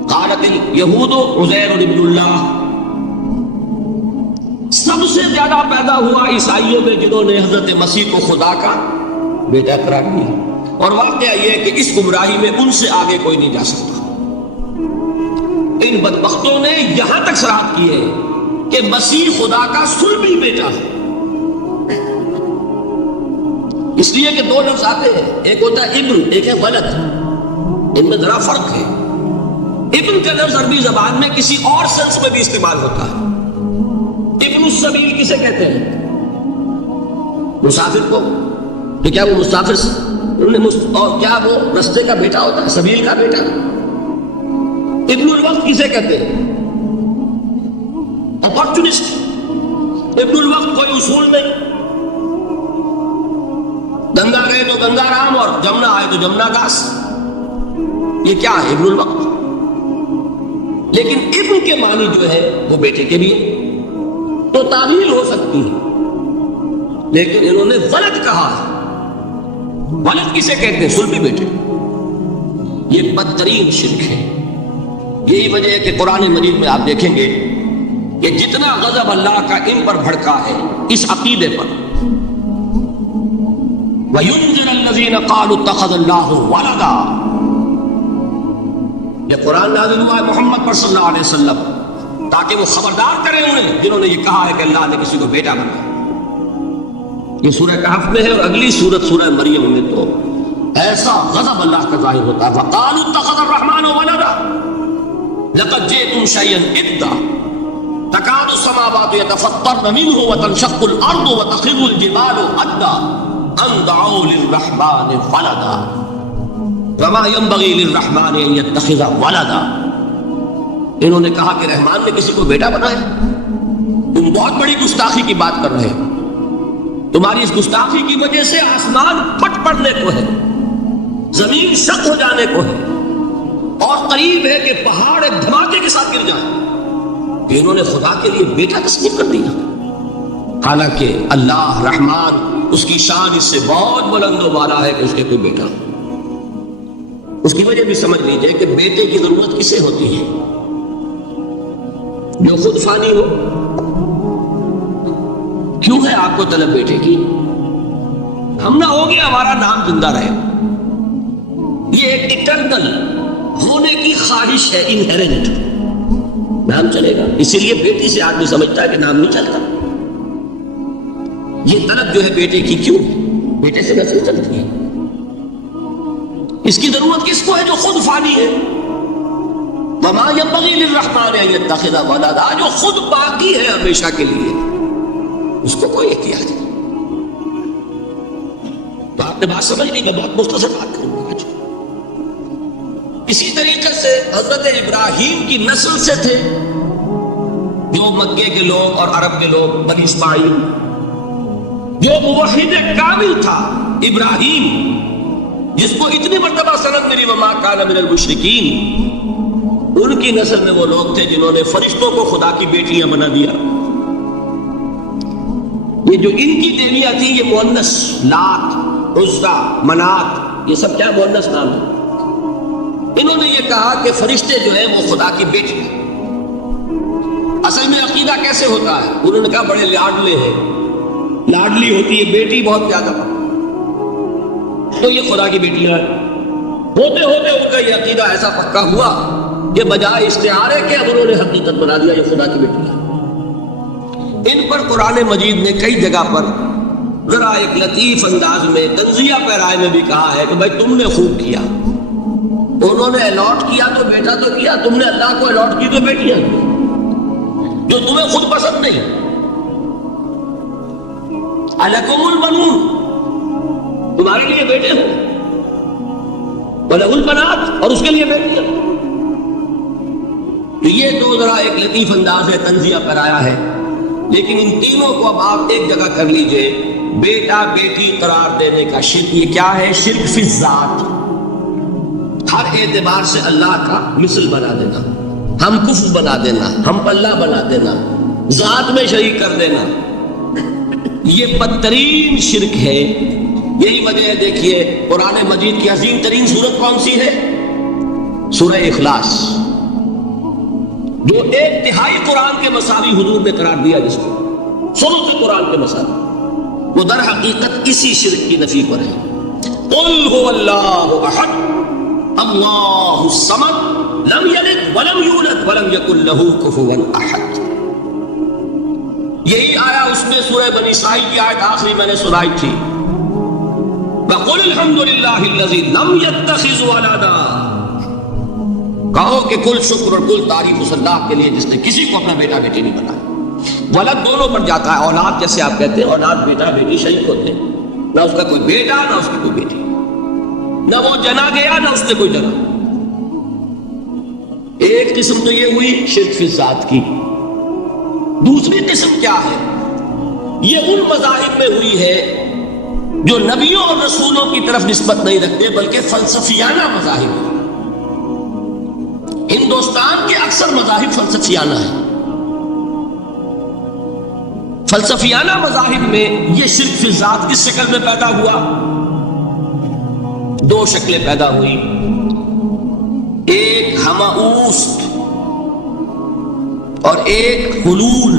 قالت الیہود عزیر ابن اللہ۔ سب سے زیادہ پیدا ہوا عیسائیوں میں جنہوں نے حضرت مسیح کو خدا کا بیٹا قرار دیا۔ اور واقعہ یہ ہے کہ اس گمراہی میں ان سے آگے کوئی نہیں جا سکتا۔ ان بدبختوں نے یہاں تک صراحت کی ہے کہ مسیح خدا کا صلبی بیٹا ہے، اس لیے کہ 2 لفظ آتے ہیں، ایک ہوتا ہے ابن، ایک ہے ولد، ان میں ذرا فرق ہے۔ ابن کا لفظ عربی زبان میں کسی اور سینس میں بھی استعمال ہوتا ہے۔ ابن السبیل کسے کہتے ہیں؟ مسافر کو۔ تو کیا وہ مسافر اور کیا وہ رستے کا بیٹا ہوتا ہے، سبیل کا بیٹا؟ ابن الوقت کسے کہتے ہیں؟ اپارچونسٹ۔ ابن الوقت کوئی اصول نہیں، گنگا گئے تو گنگا رام اور جمنا آئے تو جمنا داس۔ یہ کیا ہے ابن الوقت؟ لیکن ابن کے معنی جو ہے وہ بیٹے کے لیے تو تعمیل ہو سکتی ہے، لیکن انہوں نے ولد کہا ہے۔ ولد کسے کہتے ہیں؟ صلبی بیٹے۔ یہ بدترین شرک ہے۔ یہی وجہ ہے کہ قرآن مجید میں آپ دیکھیں گے کہ جتنا غضب اللہ کا ان پر بھڑکا ہے اس عقیدے پر، وَيُنذِرَ الَّذِينَ قَالُوا اتَّخَذَ اللَّهُ وَلَدًا، یہ قرآن نازل ہوا ہے محمد پر صلی اللہ علیہ وسلم تاکہ وہ خبردار کریں انہیں جنہوں نے یہ کہا ہے کہ اللہ نے کسی کو بیٹا بنایا۔ یہ سورہ کہف میں ہے، اور اگلی سورت سورہ مریم میں تو ایسا غضب اللہ کا ظاہر ہوتا ہے، وَقَالُوا اتَّخَذَ الرَّحْمَنُ وَلَدًا لَقَدْ جِئْتُمْ شَيْئًا إِدًّا تَكَادُ السَّمَاوَاتُ يَتَفَطَّرْنَ مِنْهُ وَتَنشَقُّ الْأَرْضُ وَتَخِرُّ الْجِبَالُ هَدًّا أَن دَعَوْا لِلرَّحْمَنِ وَلَدًا وَمَا يَنبَغِي لِلرَّحْمَنِ أَن يَتَّخِذَ وَلَدًا۔ انہوں نے کہا کہ رحمان نے کسی کو بیٹا بنایا۔ تم بہت بڑی گستاخی کی بات کر رہے ہو، تمہاری اس گستاخی کی وجہ سے آسمان پھٹ پڑنے کو ہے، زمین شق ہو جانے کو ہے، اور قریب ہے کہ پہاڑ ایک دھماکے کے ساتھ گر جائے کہ انہوں نے خدا کے لیے بیٹا تصنیف کر دیا، حالانکہ اللہ رحمان اس کی شان اس سے بہت بلند و بالا ہے کہ اس کے کوئی بیٹا ہو۔ اس کی وجہ بھی سمجھ لیجئے کہ بیٹے کی ضرورت کسے ہوتی ہے؟ جو خود فانی ہو۔ کیوں ہے آپ کو طلب بیٹے کی؟ ہم نہ ہوگے ہمارا نام زندہ رہے، یہ ایک اٹرنل ہونے کی خواہش ہے، انہیرنٹ نام چلے گا، اسی لیے بیٹی سے آدمی سمجھتا ہے کہ نام نہیں چلتا۔ یہ طلب جو ہے بیٹے کی کیوں؟ بیٹے سے نسل چلتی ہے۔ اس کی ضرورت کس کو ہے؟ جو خود فانی ہے۔ وَمَا يَنبَغِي لِلرَّحْمَنِ أَن يَتَّخِذَ وَلَدًا، جو خود باقی ہے ہمیشہ کے لیے، اس کو کوئی احتیاج نہیں۔ تو آپ نے بات سمجھ لی، میں بہت مختصر بات کروں گا آج۔ اسی طریقے سے حضرت ابراہیم کی نسل سے تھے جو مکے کے لوگ اور عرب کے لوگ، بنی اسماعیل، جو موحد کامل تھا ابراہیم، جس کو اتنی مرتبہ سند ملی وما کان من المشرکین، ان کی نسل میں وہ لوگ تھے جنہوں نے فرشتوں کو خدا کی بیٹیاں بنا دیا۔ یہ جو ان کی دیویاں تھیں یہ مؤنث، لات، عزا، منات، یہ سب کیا مؤنث نام ہے۔ انہوں نے یہ کہا کہ فرشتے جو ہیں وہ خدا کی بیٹی ہیں۔ اصل میں عقیدہ کیسے ہوتا ہے؟ انہوں نے کہا بڑے لاڈلے ہیں، لاڈلی ہوتی ہے بیٹی بہت زیادہ، تو یہ خدا کی بیٹیاں ہیں۔ ہوتے ہوتے ان کا یہ عقیدہ ایسا پکا ہوا کہ بجائے استعارے کے اب انہوں نے حقیقت بنا دیا یہ خدا کی بیٹیاں۔ ان پر قرآن مجید نے کئی جگہ پر ذرا ایک لطیف انداز میں تنزیہ پیرائے میں بھی کہا ہے کہ بھائی تم نے خوب کیا، انہوں نے الاٹ کیا تو بیٹا تو کیا، تم نے اللہ کو الاٹ کی تو بیٹیاں جو تمہیں خود پسند نہیں۔ الکم البنون، تمہارے لیے بیٹے ہو، وَلَهُ الْبَنَاتُ، اور اس کے لیے بیٹیاں۔ تو یہ تو ذرا ایک لطیف انداز ہے، تنزیہ کرایا ہے، لیکن ان تینوں کو اب آپ ایک جگہ کر لیجئے۔ بیٹا بیٹی قرار دینے کا شرک، یہ کیا ہے؟ شرک فی الذات، ہر اعتبار سے اللہ کا مثل بنا دینا، ہم کفو بنا دینا، ہم پلہ بنا دینا، ذات میں شریک کر دینا، یہ بدترین شرک ہے۔ یہی وجہ ہے، دیکھیے قرآن مجید کی عظیم ترین سورت کون سی ہے؟ سورہ اخلاص، جو ایک تہائی قرآن کے مساوی حضور نے قرار دیا، جس کو ثلث قرآن کے مساوی، وہ در حقیقت اسی شرک کی نفی پر ہے۔ قل هو اللہ احد اللہ الصمد لم یلد ولم یولد ولم یکن له کفوا احد۔ یہی آیا اس میں سورہ بنی اسرائیل کی آیت آخری میں نے سنائی تھی، وَقُلِ الْحَمْدُ لِلَّهِ الَّذِي لَمْ يَتَّخِذْ وَلَدًا، کہو کہ کل شکر اور کل تعریف اس اللہ کے لیے جس نے کسی کو اپنا بیٹا بیٹی نہیں بنایا۔ ولد دونوں پر جاتا ہے، اولاد جیسے آپ کہتے ہیں، اولاد بیٹا بیٹی شریک ہوتے ہیں، نہ اس کا کوئی بیٹا نہ اس کی کوئی بیٹی، نہ وہ جنا گیا نہ اس نے کوئی جنا۔ ایک قسم تو یہ ہوئی شرک فی ذات کی۔ دوسری قسم کیا ہے؟ یہ ان مذاہب میں ہوئی ہے جو نبیوں اور رسولوں کی طرف نسبت نہیں رکھتے بلکہ فلسفیانہ مذاہب ہیں۔ ہندوستان کے اکثر مذاہب فلسفیانہ ہیں. فلسفیانہ مذاہب میں یہ شرک فی الذات کس شکل میں پیدا ہوا؟ دو شکلیں پیدا ہوئی. ایک ہمعوست اور ایک حلول.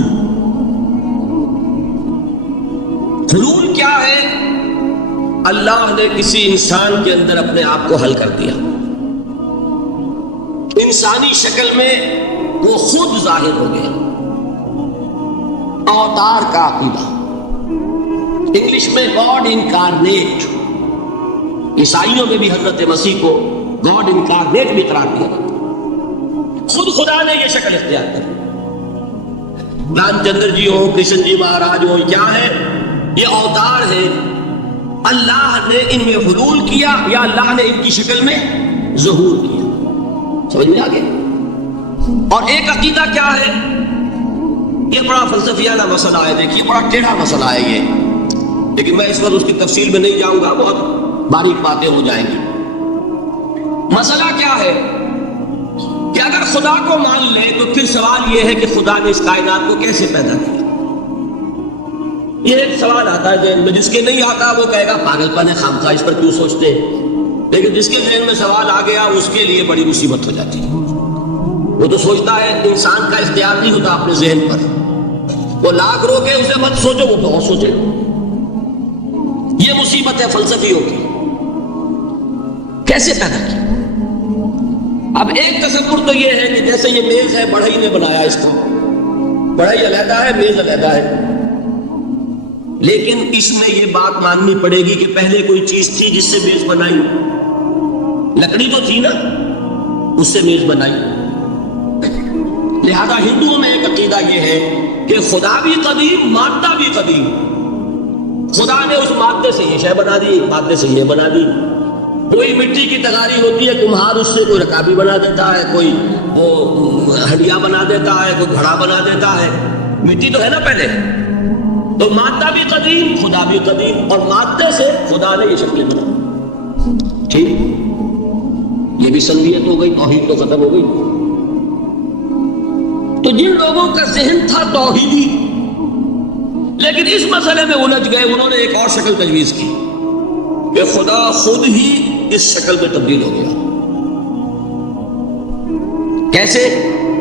حلول کیا ہے؟ اللہ نے کسی انسان کے اندر اپنے آپ کو حل کر دیا، انسانی شکل میں وہ خود ظاہر ہو گیا. اوتار کا عقیدہ، انگلش میں گاڈ انکارنیٹ. عیسائیوں میں بھی حضرت مسیح کو گاڈ انکارنیٹ بھی قرار دیا جاتا ہے. خود خدا نے یہ شکل اختیار کر. رام چندر جی ہو، کرشن جی مہاراج ہو، کیا ہے؟ یہ اوتار ہے. اللہ نے ان میں حلول کیا یا اللہ نے ان کی شکل میں ظہور کیا. سمجھ میں آ گیا؟ اور ایک عقیدہ کیا ہے؟ یہ بڑا فلسفیانہ مسئلہ ہے. دیکھیے بڑا ٹیڑھا مسئلہ ہے یہ، لیکن میں اس وقت اس کی تفصیل میں نہیں جاؤں گا، بہت باریک باتیں ہو جائیں گی. مسئلہ کیا ہے کہ اگر خدا کو مان لے تو پھر سوال یہ ہے کہ خدا نے اس کائنات کو کیسے پیدا کیا. یہ ایک سوال آتا ہے ذہن میں، جس کے نہیں آتا وہ کہے گا پاگل پن ہے، خامخواہ اس پر کیوں سوچتے ہیں. لیکن جس کے ذہن میں سوال آ گیا اس کے لیے بڑی مصیبت ہو جاتی ہے. وہ تو سوچتا ہے انسان کا اختیار نہیں ہوتا اپنے ذہن پر. وہ لاکھ روکے اسے مت سوچو، وہ بہت سوچے. یہ مصیبت ہے فلسفیوں کی. کیسے پیدا کی؟ اب ایک تصور تو یہ ہے کہ جیسے یہ میز ہے، بڑھئی نے بنایا اس کو. بڑھئی علیحدہ ہے، میز علیحدہ ہے. لیکن اس میں یہ بات ماننی پڑے گی کہ پہلے کوئی چیز تھی جس سے میز بنائی. لکڑی تو تھی نا، اس سے میز بنائی. لہذا ہندوؤں میں ایک عقیدہ یہ ہے کہ خدا بھی قدیم، مادہ بھی قدیم. خدا نے اس مادے سے یہ شے بنا دی، مادے سے یہ بنا دی. کوئی مٹی کی تغاری ہوتی ہے، کمہار اس سے کوئی رکابی بنا دیتا ہے، کوئی وہ ہڈیا بنا دیتا ہے، کوئی گھڑا بنا دیتا ہے. مٹی تو ہے نا پہلے. تو مادہ بھی قدیم، خدا بھی قدیم، اور مادے سے خدا نے یہ شکلیں بنا. ٹھیک، یہ بھی سنویت ہو گئی، توحید تو ختم ہو گئی. تو جن لوگوں کا ذہن تھا توحیدی لیکن اس مسئلے میں الجھ گئے، انہوں نے ایک اور شکل تجویز کی کہ خدا خود ہی اس شکل میں تبدیل ہو گیا. کیسے؟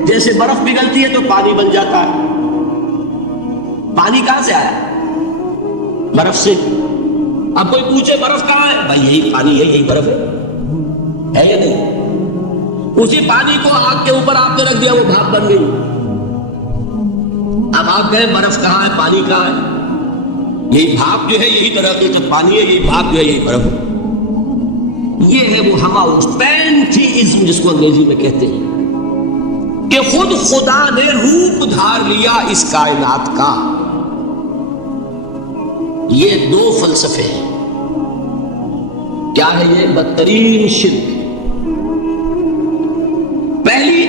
جیسے برف پگھلتی ہے تو پانی بن جاتا ہے. پانی کہاں سے آیا؟ برف سے. اب کوئی پوچھے برف کہاں ہے؟ بھائی یہی پانی ہے، یہی برف ہے یا نہیں؟ اسی پانی کو آگ کے اوپر آپ نے رکھ دیا، وہ بھاپ بن گئی. اب آپ کہیں برف کہاں ہے، پانی کہاں ہے؟ یہی بھاپ جو ہے یہی طرح کی پانی ہے، یہی بھاپ جو ہے یہی برف ہے. یہ ہے وہ ہماؤس پینتھیزم جس کو انگریزی میں کہتے ہیں، کہ خود خدا نے روپ دھار لیا اس کائنات کا. یہ دو فلسفے ہیں. کیا ہے یہ؟ بدترین شرک. پہلی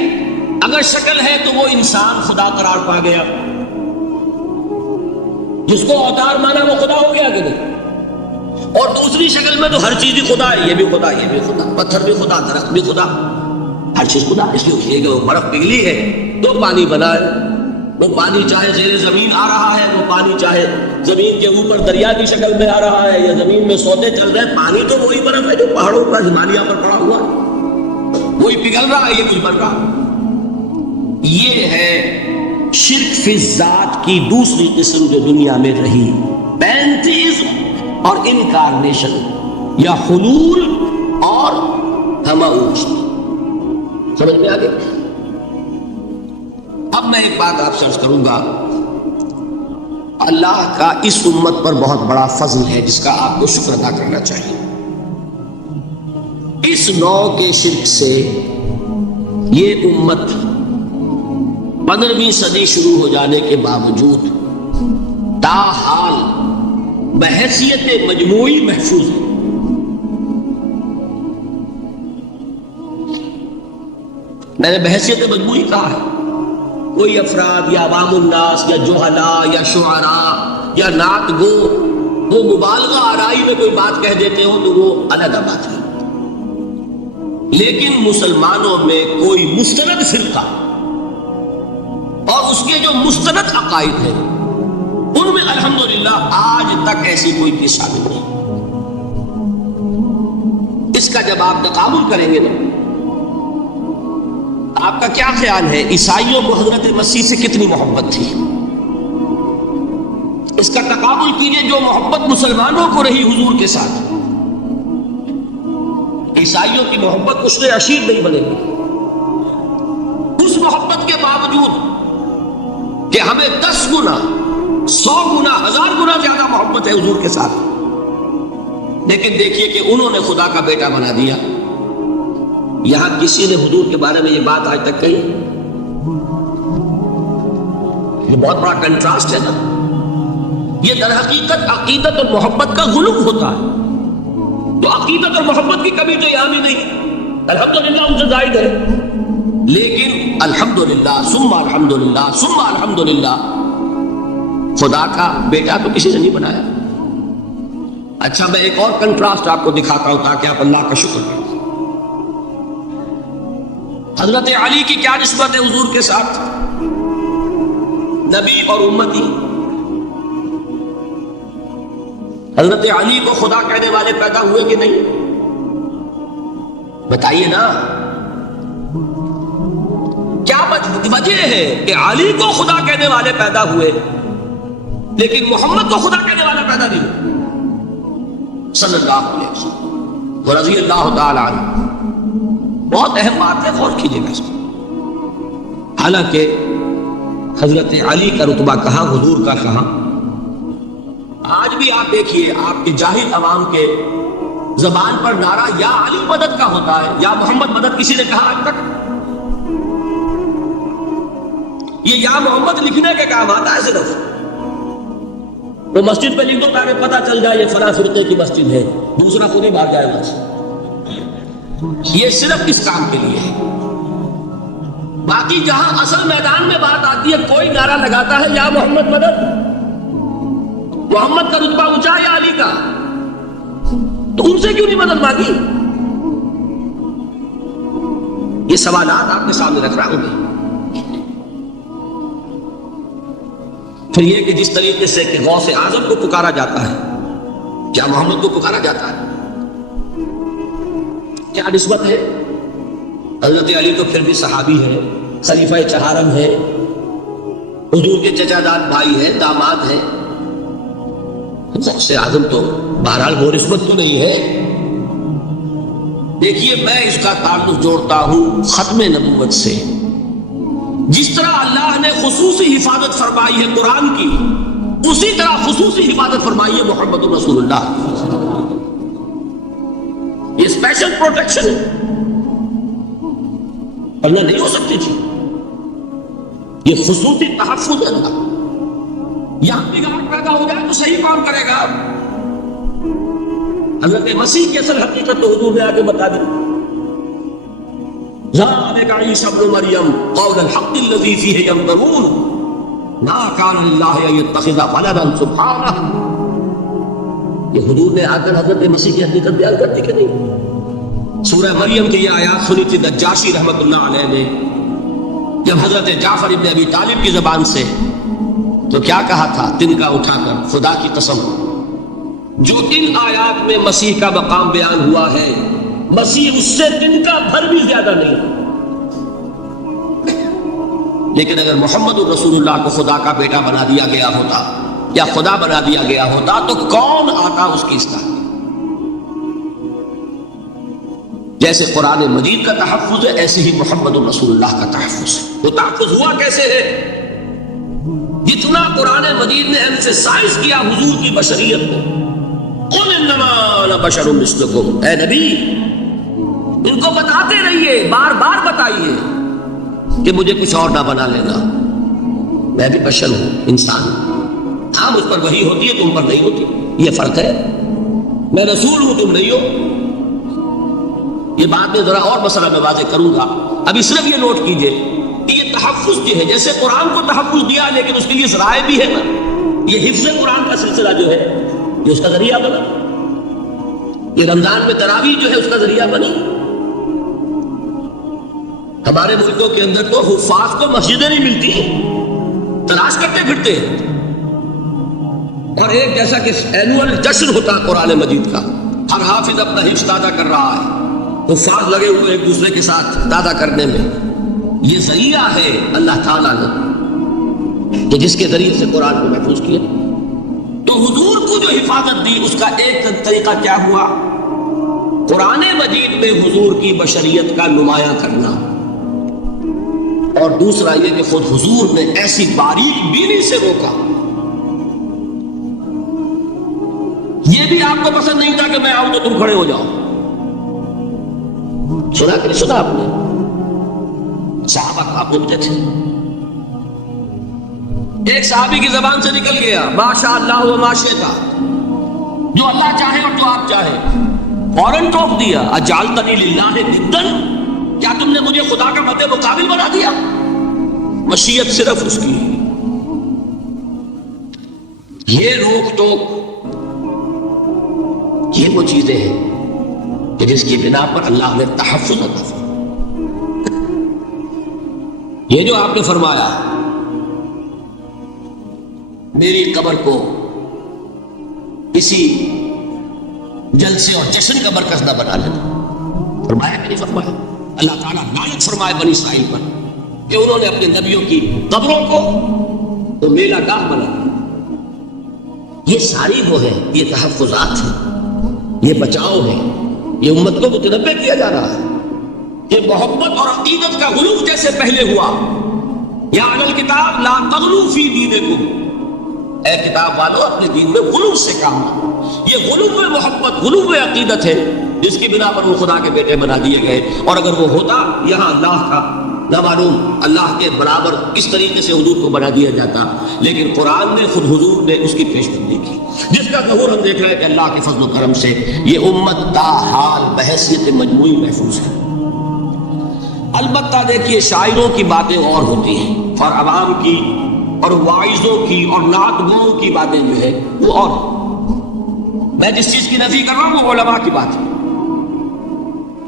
اگر شکل ہے تو وہ انسان خدا قرار پا گیا، جس کو اوتار مانا وہ خدا ہو گیا کہ نہیں. اور دوسری شکل میں تو ہر چیز ہی خدا ہے، یہ بھی خدا، یہ بھی خدا، پتھر بھی خدا، درخت بھی خدا، ہر چیز خدا. اس لیے کہ وہ برف پگھلی ہے تو پانی بنا ہے. وہ پانی چاہے زیر زمین آ رہا ہے، وہ پانی چاہے زمین کے اوپر دریا کی شکل میں آ رہا ہے یا زمین میں سوتے چل رہے ہیں، پانی تو وہی برف ہے جو پہاڑوں پر ہمالیہ پر پڑا ہوا ہے، وہی پگھل رہا ہے، یہ کچھ بن رہا. یہ ہے شرک فی الذات کی دوسری قسم جو دنیا میں رہی، پینتھیزم اور انکارنیشن یا حلول اور ہمعوست. سمجھ میں آ گئی؟ اب میں ایک بات آپ سے عرض کروں گا. اللہ کا اس امت پر بہت بڑا فضل ہے جس کا آپ کو شکر ادا کرنا چاہیے. اس نوع کے شرک سے یہ امت 15ویں صدی شروع ہو جانے کے باوجود تاحال بحیثیت مجموعی محفوظ ہے. میں نے بحیثیت مجموعی کہا ہے. کوئی افراد یا عوام الناس یا جوہلاء یا شعراء یا نعت گو وہ مبالغہ آرائی میں کوئی بات کہہ دیتے ہو تو وہ علیحدہ بات ہے. لیکن مسلمانوں میں کوئی مستند فرقہ اور اس کے جو مستند عقائد ہیں ان میں الحمدللہ آج تک ایسی کوئی چیز شامل نہیں. اس کا جب آپ تقابل کریں گے نا، آپ کا کیا خیال ہے عیسائیوں کو حضرت مسیح سے کتنی محبت تھی؟ اس کا تقابل کیجئے جو محبت مسلمانوں کو رہی حضور کے ساتھ. عیسائیوں کی محبت اس نے عشیر نہیں بنے گی. اس محبت کے باوجود کہ ہمیں 10 گنا 100 گنا 1000 گنا زیادہ محبت ہے حضور کے ساتھ، لیکن دیکھیے کہ انہوں نے خدا کا بیٹا بنا دیا. یہاں کسی نے حضور کے بارے میں یہ بات آج تک کہی؟ یہ بہت بڑا کنٹراسٹ ہے نا. یہ در حقیقت عقیدت اور محبت کا غلو ہوتا ہے. تو عقیدت اور محبت کی کمی تو یہاں بھی نہیں، الحمدللہ ان سے زائد ہے، لیکن الحمدللہ ثم الحمدللہ ثم الحمدللہ خدا کا بیٹا تو کسی نے نہیں بنایا. اچھا میں ایک اور کنٹراسٹ آپ کو دکھاتا ہوں تاکہ آپ اللہ کا شکر کریں. حضرت علی کی کیا نسبت ہے حضور کے ساتھ؟ نبی اور امتی. حضرت علی کو خدا کہنے والے پیدا ہوئے کہ نہیں؟ بتائیے نا. کیا وجہ ہے کہ علی کو خدا کہنے والے پیدا ہوئے لیکن محمد کو خدا کہنے والا پیدا نہیں ہوئے صلی اللہ علیہ وسلم رضی اللہ تعالی عنہ؟ بہت اہم بات ہے، غور کیجیے گا اس کو. حالانکہ حضرت علی کا رتبہ کہاں، حضور کا کہاں. آج بھی آپ دیکھیے آپ کے جاہل عوام کے زبان پر نعرہ یا علی مدد کا ہوتا ہے یا محمد مدد. کسی نے کہا آج تک؟ یہ یا محمد لکھنے کے کام آتا ہے صرف. وہ مسجد پہ لکھ دو تاکہ پتہ چل جائے یہ فلاں فرقے کی مسجد ہے، دوسرا خود ہی بھاگ جائے وہاں سے. یہ صرف اس کام کے لیے ہے. باقی جہاں اصل میدان میں بات آتی ہے کوئی نعرہ لگاتا ہے یا محمد مدد. محمد کا رتبہ اونچا یا علی کا؟ تو ان سے کیوں نہیں مدد مانگی؟ یہ سوالات آپ کے سامنے رکھ رہا ہوں. پھر یہ کہ جس طریقے سے کہ غوث اعظم کو پکارا جاتا ہے، کیا محمد کو پکارا جاتا ہے؟ کیا نسبت ہے؟ حضرت علی تو پھر بھی صحابی ہے، خلیفہ چہارم ہے، حضور کے چچا داد بھائی ہیں، داماد ہیں. غوث اعظم تو بہرحال وہ نسبت تو نہیں ہے. دیکھیے میں اس کا تعلق جوڑتا ہوں ختم نبوت سے. جس طرح اللہ نے خصوصی حفاظت فرمائی ہے قرآن کی، اسی طرح خصوصی حفاظت فرمائی ہے محمد رسول اللہ. یہ اسپیشل پروٹیکشن ہے، اللہ نہیں ہو سکتی تھی. یہ خصوصی تحفظ ہے اللہ. یہاں بگاڑ پیدا ہو جائے تو صحیح کام کرے گا. حضرت مسیح کی اصل حقیقت تو حضور نے آ کے بتا دی. ذالک عیسی ابن مریم قول الحق الذی فیہ یمترون ما کان للہ ان یتخذ ولدا سبحانہ. یہ حضور نے آ کر حضرت مسیح کی حقیقت بیان کر دی کہ نہیں؟ سورہ مریم کی یہ آیات سنی تھی نجاشی رحمۃ اللہ علیہ نے جب حضرت جعفر ابن ابی طالب کی زبان سے، تو کیا کہا تھا تنکا اٹھا کر، خدا کی قسم جو ان آیات میں مسیح کا مقام بیان ہوا ہے مسیح اس سے تنکا بھر بھی زیادہ نہیں. لیکن اگر محمد الرسول اللہ کو خدا کا بیٹا بنا دیا گیا ہوتا یا خدا بنا دیا گیا ہوتا تو کون آتا اس کی اصلاح؟ جیسے قرآن مجید کا تحفظ ہے ایسے ہی محمد الرسول اللہ کا تحفظ ہے. وہ تحفظ ہوا کیسے ہے؟ جتنا قرآن مجید نے ایمفیسائز کیا حضور کی بشریت کو، قل انما انا بشر مثلکم، اے نبی ان کو بتاتے رہیے، بار بار بتائیے کہ مجھے کچھ اور نہ بنا لینا، میں بھی بشر ہوں، انسان. ہاں مجھ پر وحی ہوتی ہے، تم پر نہیں ہوتی، یہ فرق ہے. میں رسول ہوں، تم نہیں ہو. یہ بات میں ذرا اور مسئلہ میں واضح کروں گا. ابھی صرف یہ نوٹ کیجئے کہ یہ تحفظ جو ہے، جیسے قرآن کو تحفظ دیا لیکن اس کے لیے ذرائع بھی ہے نا. یہ حفظ قرآن کا سلسلہ جو ہے یہ اس کا ذریعہ بنا. یہ رمضان میں تراویح جو ہے اس کا ذریعہ بنی. ہمارے ملکوں کے اندر تو حفاظ کو مسجدیں نہیں ملتی، تلاش کرتے پھرتے ہیں، اور ایک جیسا کہ اینول جشن ہوتا ہے قرآن مجید کا، ہر حافظ اپنا حفظ تازہ کر رہا ہے، حفاظ لگے ہوئے ایک دوسرے کے ساتھ تازہ کرنے میں۔ یہ ذریعہ ہے اللہ تعالیٰ نے کہ جس کے ذریعے سے قرآن کو محفوظ کیا۔ تو حضور کو جو حفاظت دی اس کا ایک طریقہ کیا ہوا؟ قرآن مجید میں حضور کی بشریت کا نمایاں کرنا، اور دوسرا یہ کہ خود حضور نے ایسی باریک بینی سے روکا۔ یہ بھی آپ کو پسند نہیں تھا کہ میں آؤں تو تم کھڑے ہو جاؤ، سنا کہ نہیں سنا آپ نے؟ صحابہ کہاں پوچھتے تھے، ایک صحابی کی زبان سے نکل گیا ما شاء اللہ و ما شئت، جو اللہ چاہے اور جو آپ چاہے، فوراً ٹوک دیا اجعلتنی للہ ندا، کیا تم نے مجھے خدا کا مد مقابل بنا دیا؟ مشیت صرف اس کی۔ یہ روک ٹوک، یہ وہ چیزیں ہیں کہ جس کی بنا پر اللہ نے تحفظ عطا فرمایا۔ یہ جو آپ نے فرمایا میری قبر کو کسی جلسے اور جشن کا مرکز نہ بنا لینا، فرمایا کہ نہیں فرمایا؟ اللہ تعالیٰ لعنت فرمائے بنی اسرائیل پر کہ انہوں نے اپنے نبیوں کی قبروں کو تو میلہ گاہ بنا دیا۔ یہ ساری وہ ہے، یہ تحفظات ہیں، یہ بچاؤ ہے، یہ امت کو متنبع کیا جا رہا ہے کہ محبت اور عقیدت کا غلو جیسے پہلے ہوا، یا اہل الکتاب لا تغلوا فی دینکم، اے کتاب والو اپنے دین میں غلو سے کام لو۔ یہ غلو محبت، غلو عقیدت ہے جس کی بنا پر وہ خدا کے بیٹے بنا دیے گئے، اور اگر وہ ہوتا یہاں اللہ کا نہ معلوم اللہ کے برابر اس طریقے سے حضور کو بنا دیا جاتا، لیکن قرآن نے خود حضور نے اس کی پیش بندی کی، جس کا ظہور ہم دیکھ رہے ہیں کہ اللہ کے فضل و کرم سے یہ امت تاحال بحیثیت مجموعی محفوظ ہے۔ البتہ دیکھیے شاعروں کی باتیں اور ہوتی ہیں، اور عوام کی اور واعظوں کی اور نعت گوؤں کی باتیں جو ہے وہ اور، میں جس چیز کی نفی کر رہا ہوں وہ علماء کی بات ہے۔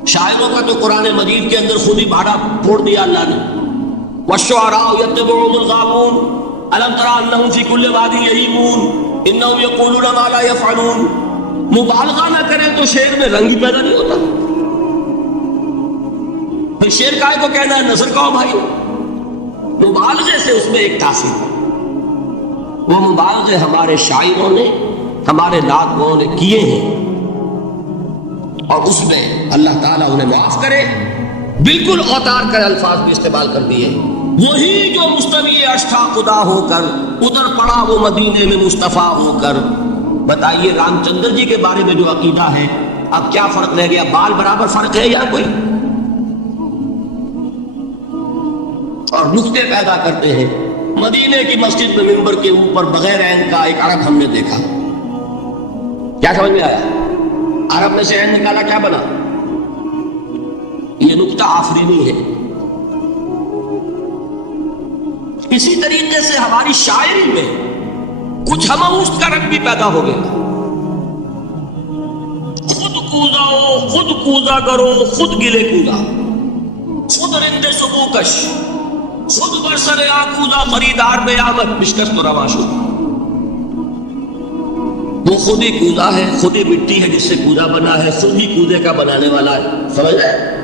شاعروں کا تو قرآن مجید کے اندر خود ہی بھاڑا پھوڑ دیا اللہ نے، والشعراء يتبعهم الغاوون الم تر انهم في كل واد يهيمون انهم يقولون ما لا يفعلون۔ مبالغہ نہ کریں تو شعر میں رنگ ہی پیدا نہیں ہوتا، پھر شعر کائے کو کہنا ہے نظر کہو بھائی، مبالغے سے اس میں ایک تاثیر ہے۔ وہ مبالغے ہمارے شاعروں نے ہمارے نعت گوؤں نے کیے ہیں، اور اس میں اللہ تعالیٰ انہیں معاف کرے بالکل اوتار کر الفاظ بھی استعمال کر دیے۔ وہی جو مستوی اشٹھا خدا ہو کر ادھر پڑا وہ مدینے میں مصطفیٰ ہو کر۔ بتائیے رام چندر جی کے بارے میں جو عقیدہ ہے، اب کیا فرق رہ گیا؟ بال برابر فرق ہے یا کوئی؟ اور نقطے پیدا کرتے ہیں۔ مدینے کی مسجد میں ممبر کے اوپر بغیر عین کا ایک عرب ہم نے دیکھا، کیا سمجھ میں آیا؟ عرب میں سے عین نکالا، کیا بنا؟ یہ نقطہ آفرینی ہے۔ اسی طریقے سے ہماری شاعری میں کچھ ہموست کا رنگ بھی پیدا ہو گیا۔ خود کوزا ہو، خود کوزا کرو، خود گلے کوزا، خود رند سبوکش، خود برسر آکوزا، خریدار میں آمد بشکست و رواشو۔ وہ خود ہی کوزا ہے، خود ہی مٹی ہے جس سے کوزا بنا ہے، خود ہی کودے کا بنانے والا ہے۔ سمجھ رہے؟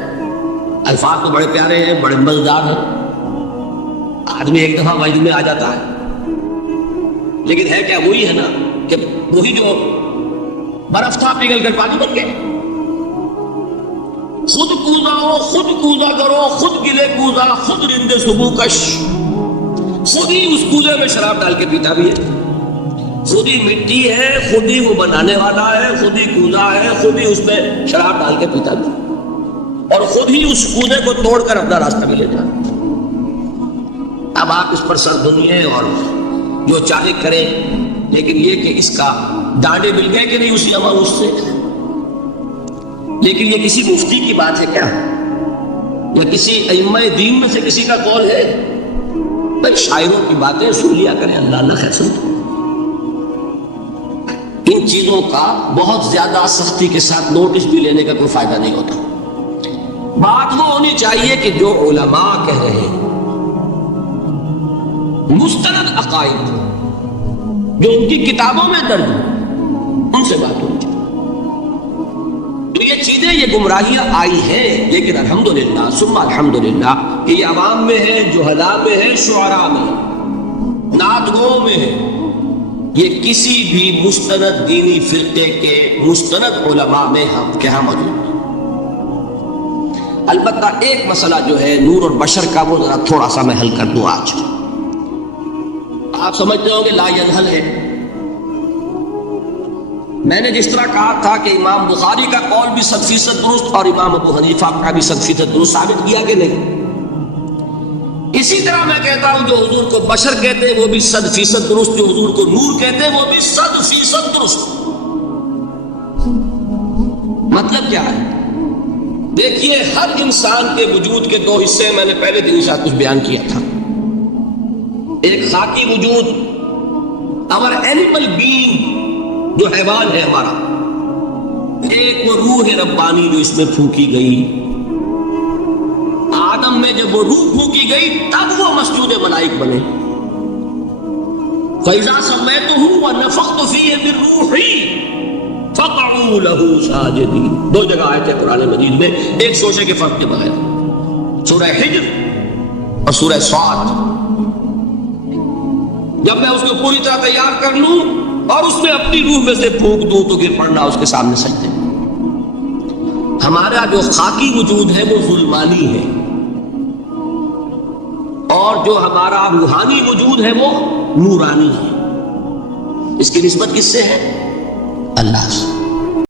الفاظ تو بڑے پیارے ہیں، بڑے مزیدار ہیں، آدمی ایک دفعہ وجد میں آ جاتا ہے، لیکن ہے کیا؟ وہی ہے نا کہ وہی جو برف تھا پگھل کر پانی بن گئے۔ خود کوزا ہو، خود کوزا کرو، خود گلے کوزا، خود رند سبوکش، خود ہی اس کوزے میں شراب ڈال کے پیتا بھی ہے، خود ہی مٹی ہے، خود ہی وہ بنانے والا ہے، خود ہی کوزا ہے، خود ہی اس میں شراب ڈال کے پیتا بھی، اور خود ہی اس کوزے کو توڑ کر اپنا راستہ بھی لے جاتا۔ اب آپ اس پر سر دھنیے اور جو چاہے کریں، لیکن یہ کہ اس کا ڈانڈے مل گئے کہ نہیں اسی عمل اس سے۔ لیکن یہ کسی مفتی کی بات ہے کیا؟ یا کسی ائمہ دین میں سے کسی کا قول ہے؟ بھائی شاعروں کی باتیں سن لیا کریں، اللہ نہ خیر سنتا۔ ان چیزوں کا بہت زیادہ سختی کے ساتھ نوٹس بھی لینے کا کوئی فائدہ نہیں ہوتا۔ بات وہ ہونی چاہیے کہ جو علماء کہہ رہے ہیں مستند عقائد جو ان کی کتابوں میں درج ہیں ان سے بات ہونی چاہیے. تو یہ چیزیں یہ گمراہیاں آئی ہیں، لیکن الحمدللہ ثم الحمدللہ کہ یہ عوام میں ہے، جہلاء میں ہے، شعراء میں ہے، نعت گوؤں میں ہے. یہ کسی بھی مستند دینی فرقے کے مستند علماء میں ہم کیا موجود ہیں. البتہ ایک مسئلہ جو ہے نور اور بشر کا وہ ذرا تھوڑا سا میں حل کر دوں. آج آپ سمجھتے ہوں گے لا ینحل ہے. میں نے جس طرح کہا تھا کہ امام بخاری کا قول بھی 100% درست اور امام ابو حنیفہ کا بھی 100% درست ثابت کیا کہ نہیں، اسی طرح میں کہتا ہوں جو حضور کو بشر کہتے ہیں وہ بھی 100% درست، جو حضور کو نور کہتے ہیں وہ بھی 100% درست. مطلب کیا ہے؟ دیکھیے ہر انسان کے وجود کے دو حصے میں نے پہلے دن شاید کچھ بیان کیا تھا. ایک خاکی وجود اور اینیمل بینگ جو حیوان ہے ہمارا، ایک وہ روح ربانی جو اس میں پھونکی گئی. آدم میں جب وہ روح پھونکی گئی تب وہ مسجود ملائک بنے. فَإِذَا سَمَّيْتُهُ وَنَفَخْتُ فِيهِ مِن رُّوحِي فَقَعُوا لَهُ سَاجِدِينَ. دو جگہ آئے تھے قرآن مجید میں ایک شوشے کے فرق کے بغیر، سورہ حجر اور سورہ صاد. جب میں اس کو پوری طرح تیار کر لوں اور اس میں اپنی روح میں سے پھونک دوں تو گر پڑنا اس کے سامنے سجدے. ہمارا جو خاکی وجود ہے وہ ظلمانی ہے اور جو ہمارا روحانی وجود ہے وہ نورانی ہے. اس کی نسبت کس سے ہے؟ اللہ سے.